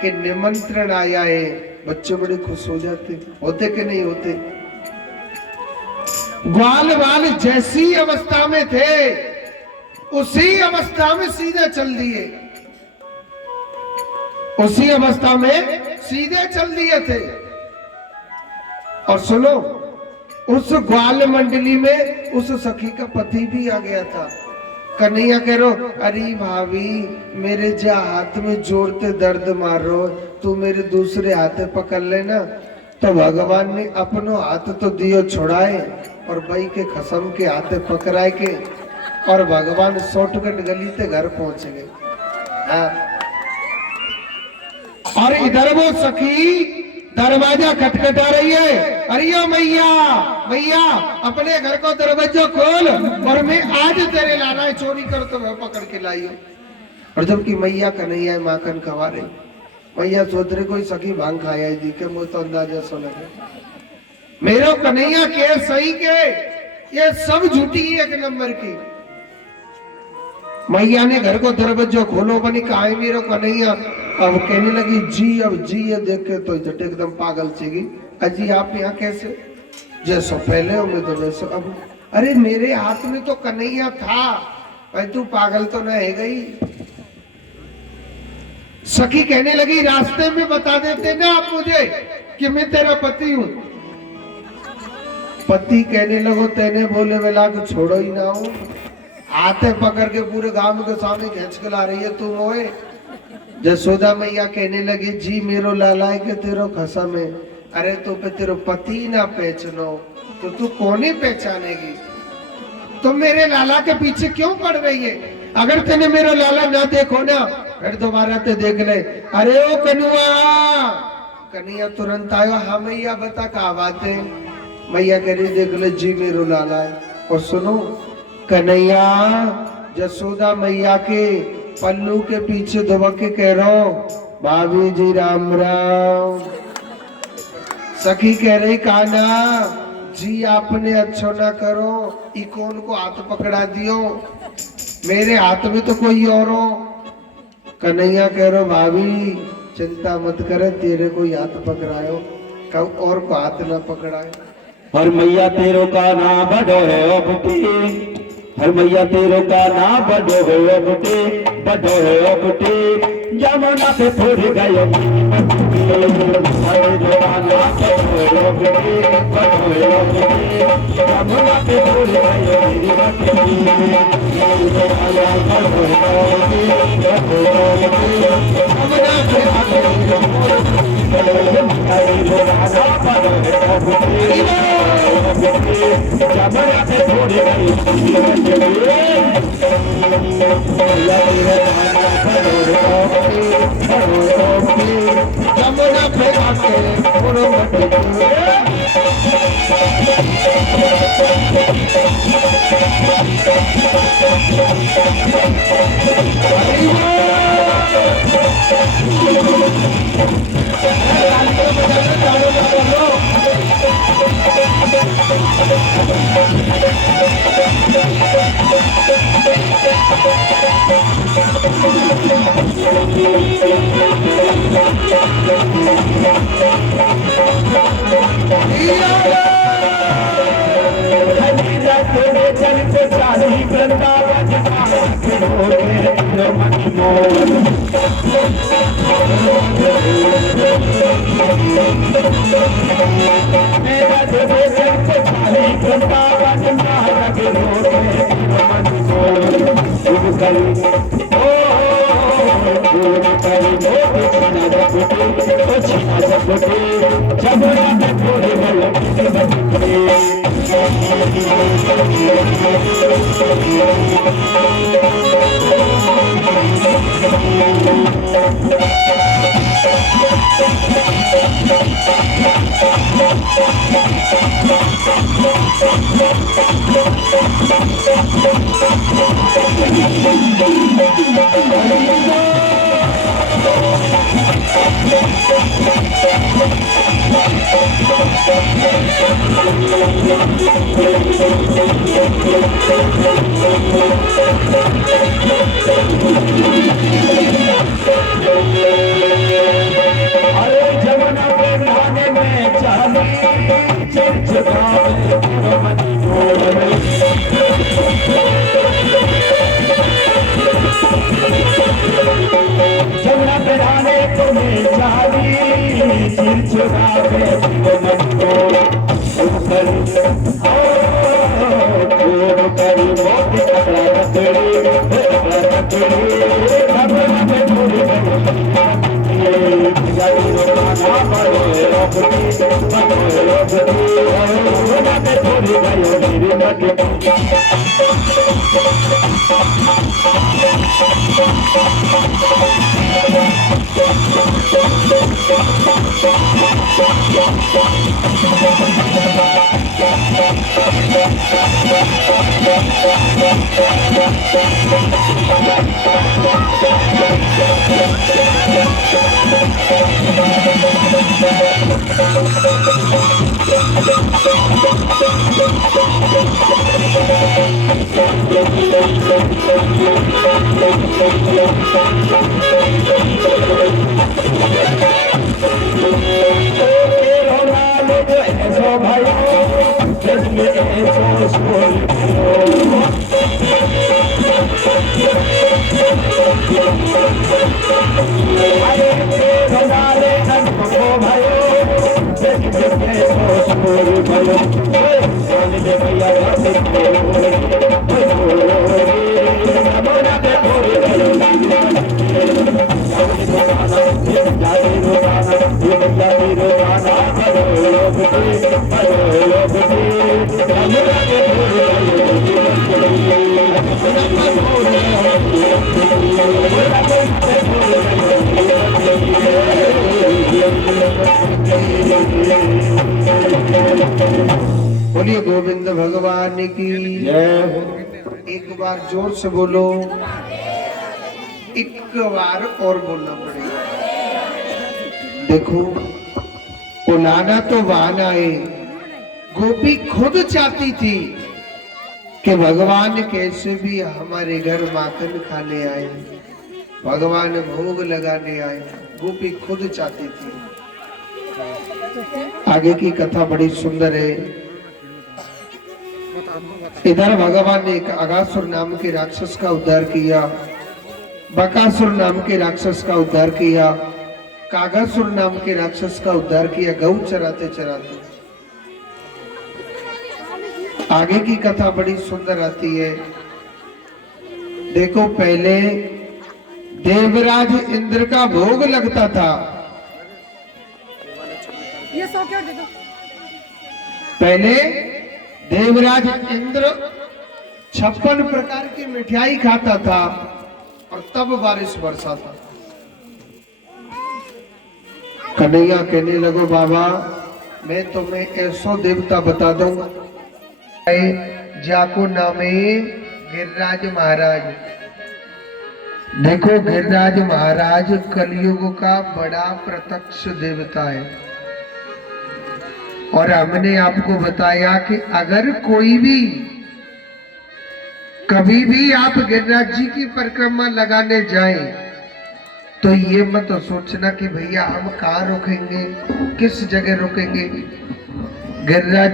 कि निमंत्रण आया है, बच्चे बड़े खुश हो जाते, होते कि नहीं होते? ग्वाल वाल जैसी अवस्था में थे उसी अवस्था में सीधे चल दिए, उसी अवस्था में सीधे चल दिए थे। और सुनो, उस ग्वाल मंडली में उस सखी का पति भी आ गया था। कन्हैया कह रो अरे भाभी मेरे जा हाथ में जोड़ते दर्द मार रो, तू मेरे दूसरे हाथ पकड़ लेना। तो भगवान ने अपनो हाथ तो दियो छुड़ाए और भाई के खसम के हाथ पकड़ाए के, और भगवान शॉर्टकट गली से घर पहुंच गए। और इधर वो सखी दरवाजा खटखटा रही है, अरे मैया मैया अपने घर को दरवाजा खोल और मैं आज तेरे लाना चोरी कर तो मैं पकड़ के लाई हूं। और जबकि मैया कन्हैया माखन खवा रही, मैया सोच रही कोई सखी भांग खाया दी के मुझे तो अंदाजा सो लगे। मेरो कन्हैया के सही के ये सब झूठी एक नंबर की। मैया ने घर को दरवाजा खोलो बनी कहा मेरो कन्हैया। अब कहने लगी जी, अब जी ये देख के तो जट एकदम पागल चीगी। अजी आप यहाँ कैसे, जैसा पहले हो मैं तो वैसे अब। अरे मेरे हाथ में तो कन्हैया था भाई, तू पागल तो न है गई। सखी कहने लगी रास्ते में बता देते ना आप मुझे कि मैं तेरा पति हूं। पति कहने लगो तेने बोले वेला को छोड़ो ही ना हो, हाथे पकड़ के पूरे गांव के सामने खींच के ला रही है तू मोए। जसोदा मैया कहने लगी जी मेरो लाला है के तेरो खसम है। अरे तो पे तेरो पति ना पहचानो तो तू कौन पहचानेगी। तुम मेरे लाला के पीछे क्यों पड़ रही है। अगर तेने मेरा लाला ना देखो ना फिर दोबारा ते देख ले। अरे ओ कनुआ, कन्हैया तुरंत आयो। हाँ मैया बता कहा बात है। मैया कह रही देख ले जी मेरो लाला है। और सुनो कन्हैया जसोदा मैया के पल्लू के पीछे दबक के कह रहा हूं भाभी जी राम राम। सखी कह रही काना जी आपने अच्छो ना करो, इकोन को हाथ पकड़ा दियो, मेरे हाथ में तो कोई और हो। कन्हैया कह रहा भाभी चिंता मत करे, तेरे को हाथ पकड़ायो, कब और को हाथ ना पकड़ाए। हर मैया तेरो का ना बड़ो है ओ बुटी, हर मैया तेरो का ना बड़ो है ओ बुटी, बड़ो है ओ बुटी। जमुना पे फूल गयो हर जो ना बड़ो है ओ बुटी, बड़ो है ओ बुटी। जमुना पे फूल गयो मेरी बटी, जो आया बड़ो है ओ बुटी, बड़ो है ओ बुटी। जमुना पे जमुना पे थोड़ी गई जमुना पे आके Thank you. ऐसो भाई जिसमें ऐसो स्कूल अरे रोनाले को भाई जिसमें ऐसो स्कूल भयो सोनी दे भैया बोलिए गोविंद भगवान की एक बार जोर से बोलो, एक बार और बोलना पड़ेगा। देखो बुलाना तो वाहन आए, गोपी खुद चाहती थी कि भगवान कैसे भी हमारे घर माखन खाने आए, भगवान भोग लगाने आए, गोपी खुद चाहती थी। आगे की कथा बड़ी सुंदर है। इधर भगवान ने एक अगासुर नाम के राक्षस का उद्धार किया, बकासुर नाम के राक्षस का उद्धार किया, कागासुर नाम के राक्षस का उद्धार किया गऊ चराते चराते। आगे की कथा बड़ी सुंदर आती है। देखो पहले देवराज इंद्र का भोग लगता था। ये 100 क्या दे दो। पहले देवराज इंद्र 56 प्रकार की मिठाई खाता था और तब बारिश बरसा था। कन्हैया कहने लगो बाबा मैं तुम्हें ऐसो देवता बता दूंगा, जाको नामे गिरिराज महाराज। देखो गिरिराज महाराज कलयुग का बड़ा प्रत्यक्ष देवता है और हमने आपको बताया कि अगर कोई भी कभी भी आप गिरिराज जी की परिक्रमा लगाने जाएं तो ये मत सोचना कि भैया हम कहाँ रुकेंगे, किस जगह रुकेंगे। गिरिराज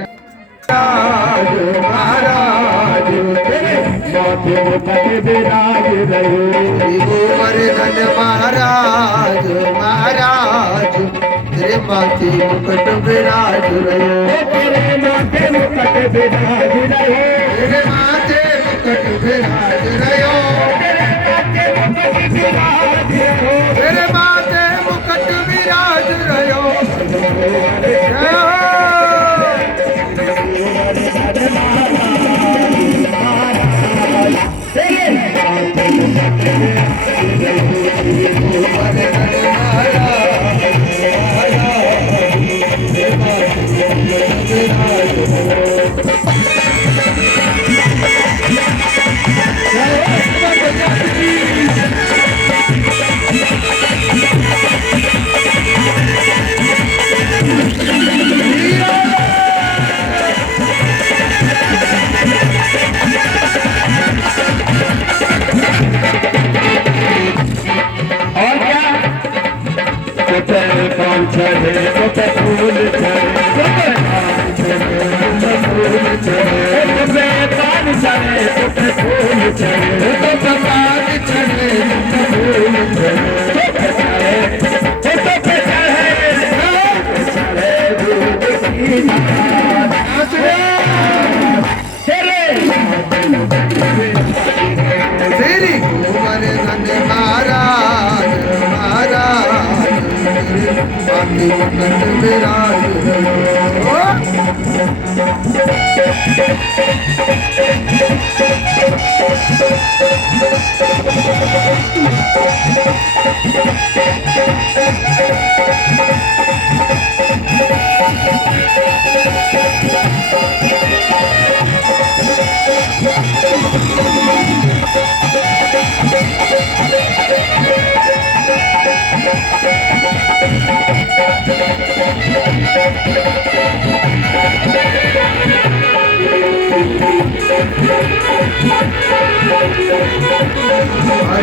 महाराज माथे मुकुट विराज रहे, गोवर्धन महाराज महाराज तेरे माथे मुकुट विराज रहे, तेरे माथे मुकुट विराज रहे, तेरे माथे मुकुट विराज रहे, तेरे माथे मुकुट विराज रहे।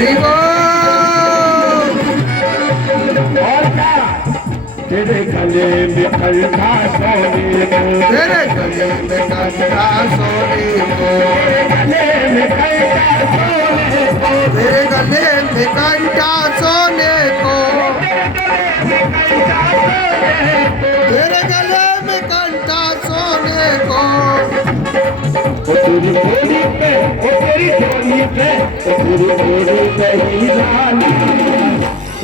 हरि बोल। और क्या तेरे गले में कंठा सोने को, तेरे गले में कंठा सोने को, गले में कंठा सोने को, तेरे गले में कंठा सोने को, तेरे गले में कंठा सोने को। ओ तेरी घोड़ी पे, ओ तेरी घोड़ी पे, ओ तेरी घोड़ी पे ही लाला,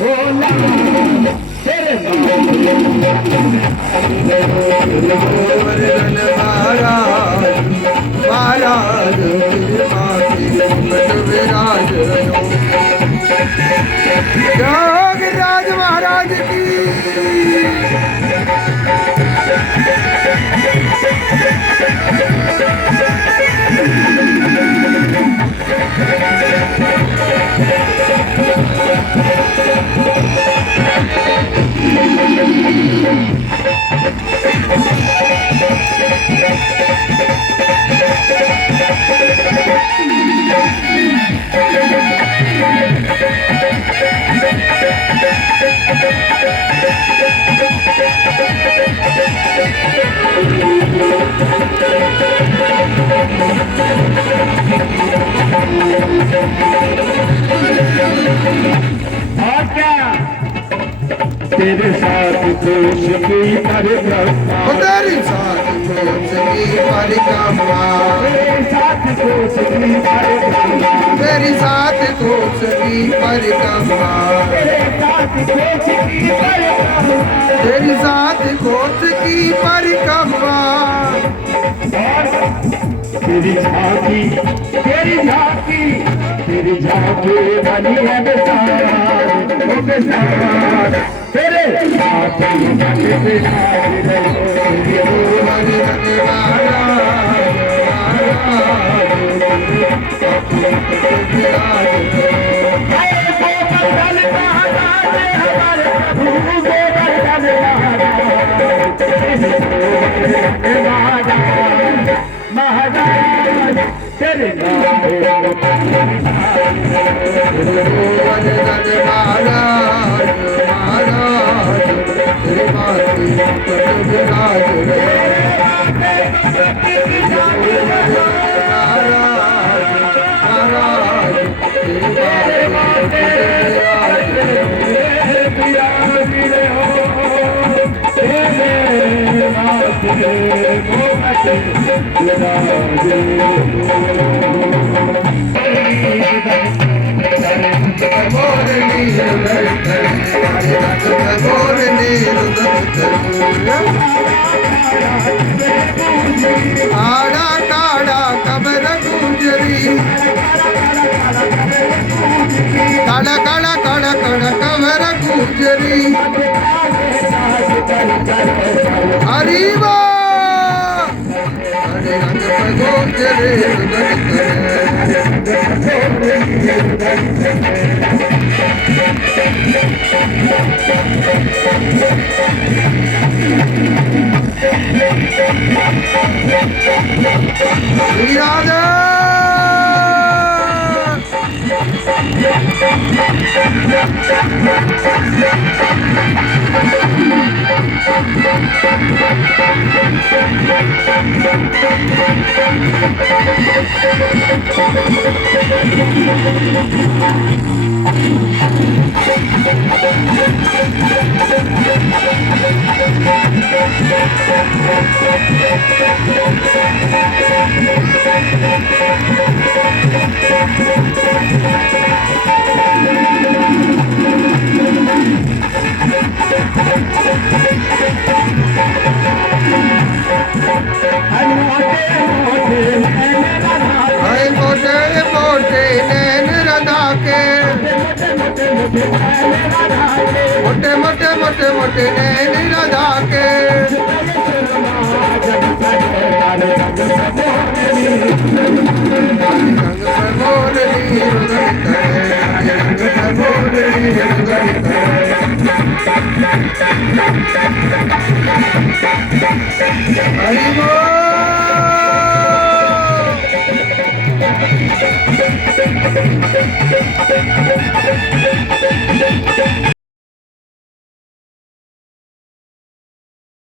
ओ लाला तेरे गोवर्धन महाराज, महाराज तेरे माथे मुकुट विराज रहो। नागराज महाराज की। और क्या तेरे साथ दोष की परिक्रमा, तेरी साथ दोष की परिक्रमा, तेरे साथ दोष की परिक्रमा, तेरी साथ दोष की परिक्रमा, तेरे साथ दोष की परिक्रमा, तेरी साथ दोष की परिक्रमा। तेरी झांकी, तेरी झांकी, तेरी झांकी बनी है बेसार, ओ बेसार तेरे साथ जाके बिराज रहे। गोवर्धन महाराज, महाराज मुकुट विराज रहो। हरे गोवर्धन महाराज, हमारे प्रभु गोवर्धन महाराज, गोवर्धन महाराज, महाराज तेरे नाम गोवर्धन महाराज, महाराज तेरे माथे मुकुट विराज रहो। महाराज, महाराज तेरे माथे मुकुट विराज आड़ा काड़ा कबर गुजरी, काड़ा काड़ा काड़ा काड़ा कबर गुजरी। हरि बोल। हरे रंग पे गुजरे उदर करे। राधा मोटे मोटे नैन राधा के, मोटे मोटे मोटे मोटे नैन राधा के। रंग पे मोरनी रुदन करे, रंग पे मोरनी रुदन करे। हरि बोल।